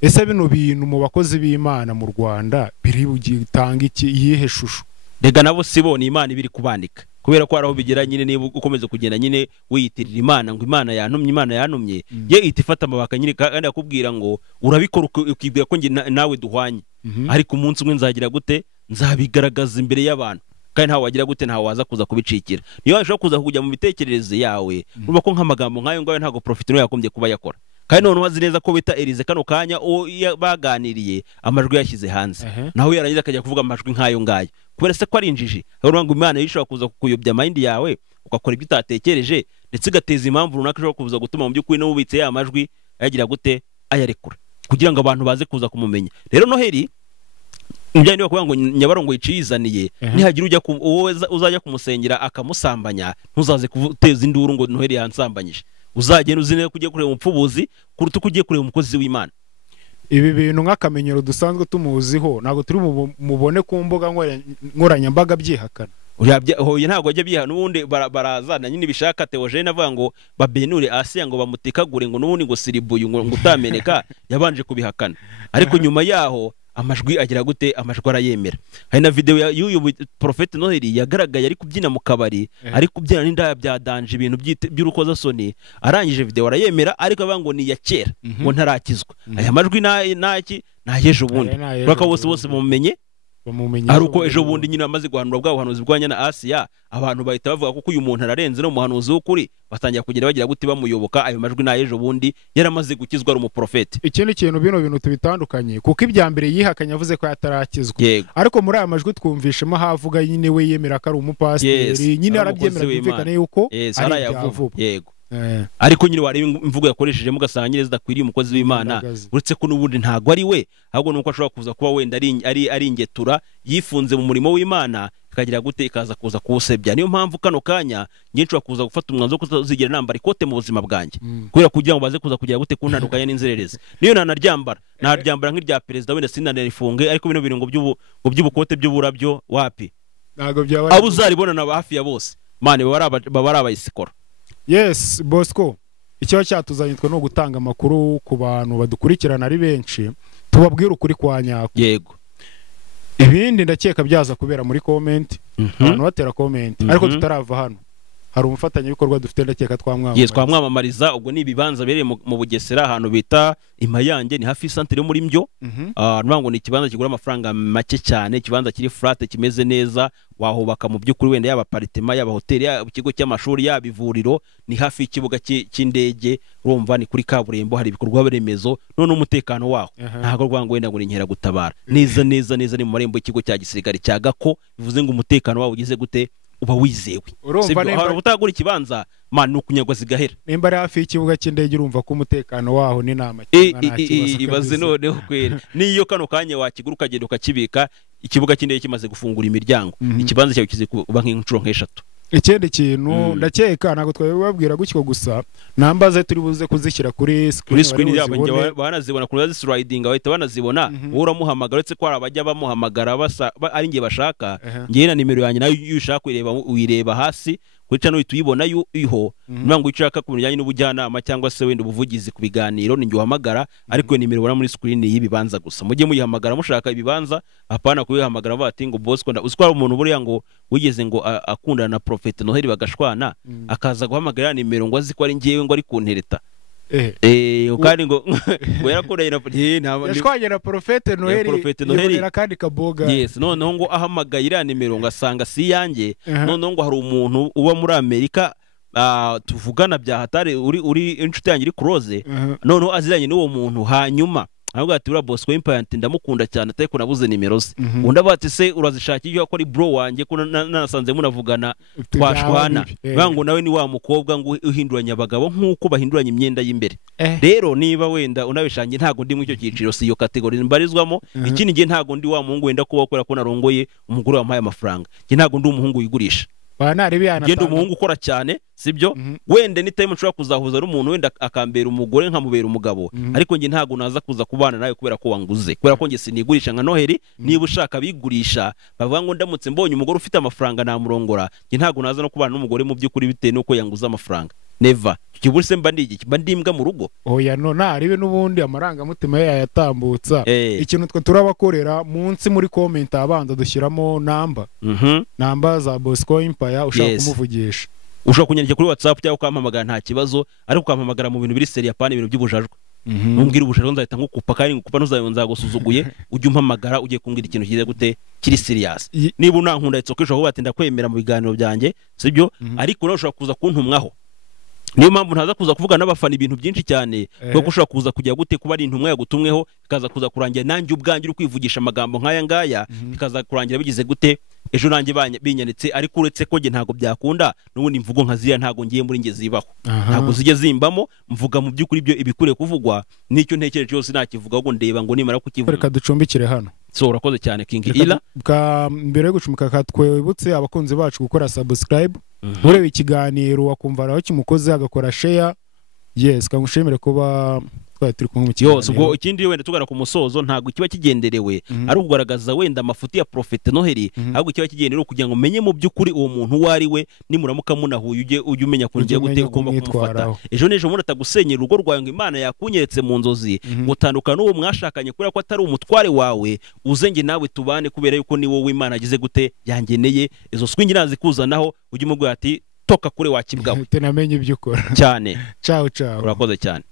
ese bino bintu mu bakozi b'Imana mu Rwanda biri bugitanga iki iyihe shusho rega nabo sibona Imana ibiri kubandika kubera ko araho bigera nyine niba ukomeza kugenda nyine wiyitirira Imana ngo Imana yantumye ye itifata amabaka nyine kandi akubwira ngo urabikora ukibwira ko nawe duhwanye ariko umunsi umwe nzagira gute nzabigaragaza imbere y'abantu kandi ntawe wagira gute ntawe waza kuza kubicikira niyo washobora kuza kujya mu bitekerezo yawe urumva ko nk'amagambo nk'ayo ngayo ntago Prophet Noheli yakombye kuba yakora kandi none wazi neza ko bita Elize kano kanya baganiriye amajwi yashyize hanze naho yarangiza akajya kuvuga amajwi nk'ayo ngayo kubera se ko ari injiji urumva ngo Imana yishobora kuza kukuyobya mind yawe ugakora ibyo utatekereje ndetse igateza impamvu runaka ishobora kuza gutuma mu by'ukuri n'ubitse ya majwi yagira gute ayarekura kugira ngo abantu baze kuza kumumenya rero Noheli njye ndiye kuvuga ngo Nyabarongo yicizaniye nihagira ujya uzajya kumusengera akamusambanya ntuzaze kuteza induru ngo Noheli yansambanyije uzagenda uzine kujye kureba umupfubuzi kuruta kujye kureba umukozi w'Imana ibi bintu nk'akamenyero dusanzwe tumuziho ntago turi mubone ku mbuga nkoranyambaga byihakana hoye ntago ajya bihana n'ubundi barazana nyine bishaka Theogene avuga ngo babenure Asiya ngo bamutikagure ngo n'ubundi ngo siribuye ngo utameneka yabanje kubihakana ariko nyuma yaho amajwi agira gute amajwi arayemera hari na video y'uyu Prophet Noheli yagaragaye ari kubyina mu kabari ari kubyina n'indaya byadanje ibintu by'urukozasoni arangije video arayemera ariko avuga ngo ni ya kera ngo ntarakizwa aya majwi naki nayejo bundi baka bose mumenye ari uko ejo bundi nyine amaze guhanura bwa buhanuzi bwanya na Asiya abantu bahita bavuga ko uyu muntu ararenze no muhanuzi w'ukuri batangira kugenda bagira gute bamuyoboka ayo majwi na ejo bundi yaramaze gukizwa ari umuprofeti ikindi kintu bino bintu tubitandukanye kuko ibya mbere yihakanye avuze ko yatarakizwa ariko muri aya majwi twumvishemo havuga nyine we yemera ko ari umupasiteri nyine arabyemera byumvikane yuko ari ibyavuba ariko nyine wareba imvugo yakoreshejemo ugasanga nyine zidakwiriye umukozi w'Imana uretse ko n'ubundi ntago ari we ahubwo nuko ashobora kuza kuba wenda ari ingetura yifunze mu murimo w'Imana ikagira gute ikaza kuza kuwusebya. Niyo mpamvu kano kanya nyinshi kuza gufata umwanzo ko kutazigera nambara ikote mu buzima bwanjye kubera kugira ngo baze kuza kugira gute kuntandukanya n'inzererezi. Niyo naryambara nk'irya perezida wenda sinanarifunge ariko bino biringo by'ubukote by'uburabyo wapi ntago byaba abo uzaribona na hafi ya bose mane baba ari abayisikora. Yes Bosco, icyo cyatuzanye twe no gutanga amakuru ku bantu badukurikirana ari benshi tubabwira ukuri kwa nyako. Yego ibindi ndakeka byaza kubera muri comment abantu batera comment ariko tutarava hano hari umufatanya bikorwa dufite ndakeka twamwamamariza ubwo ni ibibanza bereye mu Bugesera ahantu bita Imayange ni hafi centre yo muri Mbyo. Nubwo ni ikibanza kigura amafaranga make cyane, ikibanza kiri flat kimeze neza wahubaka mu by'ukuri wenda yaba apartment yaba hotel ya ikigo cy'amashuri yaba ivuriro, ni hafi y'ikibuga cy'indege urumva ni kuri kaburimbo hari ibikorwa remezo none umutekano waho ntago rwango wenda ngo ni nkera gutabara neza ni mu marembo y'ikigo cya gisirikare cya Gako, bivuze ngo umutekano wawo ugize gute uba wizewe. Urumva utagura ikibanza manu kunyagwa zigahera nimba ari hafi y'ikibuga cy'indege urumva ko umutekano waho ni nama ibaze noneho kwera niyo kano kanya wakigura ukagenda ukakibika ikibuga cy'indege kimaze gufungura imiryango ikibanza cyawe kize kuba nk'inshuro nk'eshatu. Ikindi kintu ndakeka ntago twababwira gutyo gusa nambaze turi buze kuzishyira kuri screen yabo banazibona kuri sliding bahita banazibona uramuhamagara uretse ko abajya bamuhamagara ari ngiye bashaka ngiye na nimero yanjye nayo ushaka uyireba hasi kuri channel tuyibona iho nubwo ushaka kumenya n'ubujyanama cyangwa se wenda ubuvugizi ku biganiro ni uhamagara ariko nimero ubona muri screen y'ibibanza gusa mujye muyihamagara mushaka ibibanza apana kuyihamagara bati ngo Bosco uzwara umuntu buriya ngo wigeze ngo akundana na Prophet Noheli bagashwana akaza guhamagara nimero ngo azi ko ari ngiyewe ngo ari kuntereta ukari ngo yarakoreye yashwanye na Prophet Noheli kandi kaboga. Yes noneho ngo ahamagaye ira nimero ngo asanga si yanjye noneho ngo hari umuntu uba muri Amerika tuvugana bya hatari uri inshuti yanjye iri close noneho aziranye n'uwo muntu hanyuma ahubwo ati ura Bosco Empire ndamukunda cyane ateko nabuze nimero ze unda bati se urazishakije ko ari bro wanjye ko nasanze munavugana twashwana bango nawe ni wa mukobwa ngo uhinduranya abagabo nkuko bahinduranya imyenda y'imbere. Rero niba wenda unabishanje ntago ndi mu cyo cyiciro si yo category mbarizwamo ikindi ngiye ntago ndi wa muhungu wenda kuba akora ko narongoye umugore wampaye amafaranga ngiye ntago ndi umuhungu wigurisha genda umuhungu ukora cyane sibyo wende ni time nshobora kuzahuza n'umuntu wenda akambera umugore nkamubera umugabo ariko nge ntago naza kuza kubana nawe kubera ko wanguze kubera ko nge sinigurisha nka Noheli niba ushaka bigurisha bavuga ngo ndamutse mbonye umugore ufite amafaranga namurongora nge ntago naza no kubana n'umugore mu by'ukuri bitewe nuko yanguza amafaranga never kibuse mba ndimbwa mu rugo oya no naribe n'ubundi amaranga mutima yayatambutsa ikintu twe turabakorera munsi muri comment abanza dushyiramo namba za Bosco Empire ushaka kumuvugisha ushaka kunyandika kuri WhatsApp cyangwa ukampamagara nta kibazo ariko ukampamagara mu bintu biri seri apana ibintu by'ubujajwe numbwira ubujajwe nzahita ngukupa kandi ngukupa nzagusuzuguye ujye umpamagara ugiye kumbwira ikintu kize gute kiri serious niba unankunda itsokesha aho batinda kwemera mu biganiro byanjye sibyo ariko nawe ushaka kuza kuntumwaho niyo mpamvu ntaza kuza kuvuga n'abafana ibintu byinshi cyane kuko ushaka kuza kujya gute kuba ari intumwa yagutumweho bikaza kuza kurangira nanjye ubwanjye uri kwivugisha amagambo nk'aya ngaya bikaza kurangira bigize gute ejo nanjye binyanitse ariko uretse ko nge ntago byakunda n'ubundi mvugo nka ziriya ntago ngiye muri nge zibaho ntago zijye zimbamo mvuga mu by'ukuri ibyo ibikure kuvugwa n'icyo ntekereje cyose nakivuga ngo ndeba ngo nimara kukivuga reka ducumbikire hano so urakoze cyane King Ila mbere yo gucumika katwebutse abakunzi bacu gukora subscribe ureba ikiganiro wakumva raho kimukoze agakora share yes kangushimire kuba turi kumwe mu kiganiro ubwo ikindi wenda tugara ku musozo ntago kiba kigenderewe ari ukugaragaza wenda amafuti ya Prophet Noheli ahubwo kiba kigenderewe kugira ngo menye mu by'ukuri uwo muntu wari we nimuramuka munahuye ujye umenya ko ngiye gute ugomba kumufata ejo nejo muri atagusenyera urugo rwawe ngo Imana yakunyeretse mu nzozi gutandukana n'uwo mwashakanye kubera ko atari umutware wawe uzenge nawe tubane kubera yuko ni wowe Imana agize gute yangeneye izo swingi nazi kuzanaho ujye umubwira ati toka kure wakibwaho tenamenye ibyo ukora cyane ciao urakoze cyane.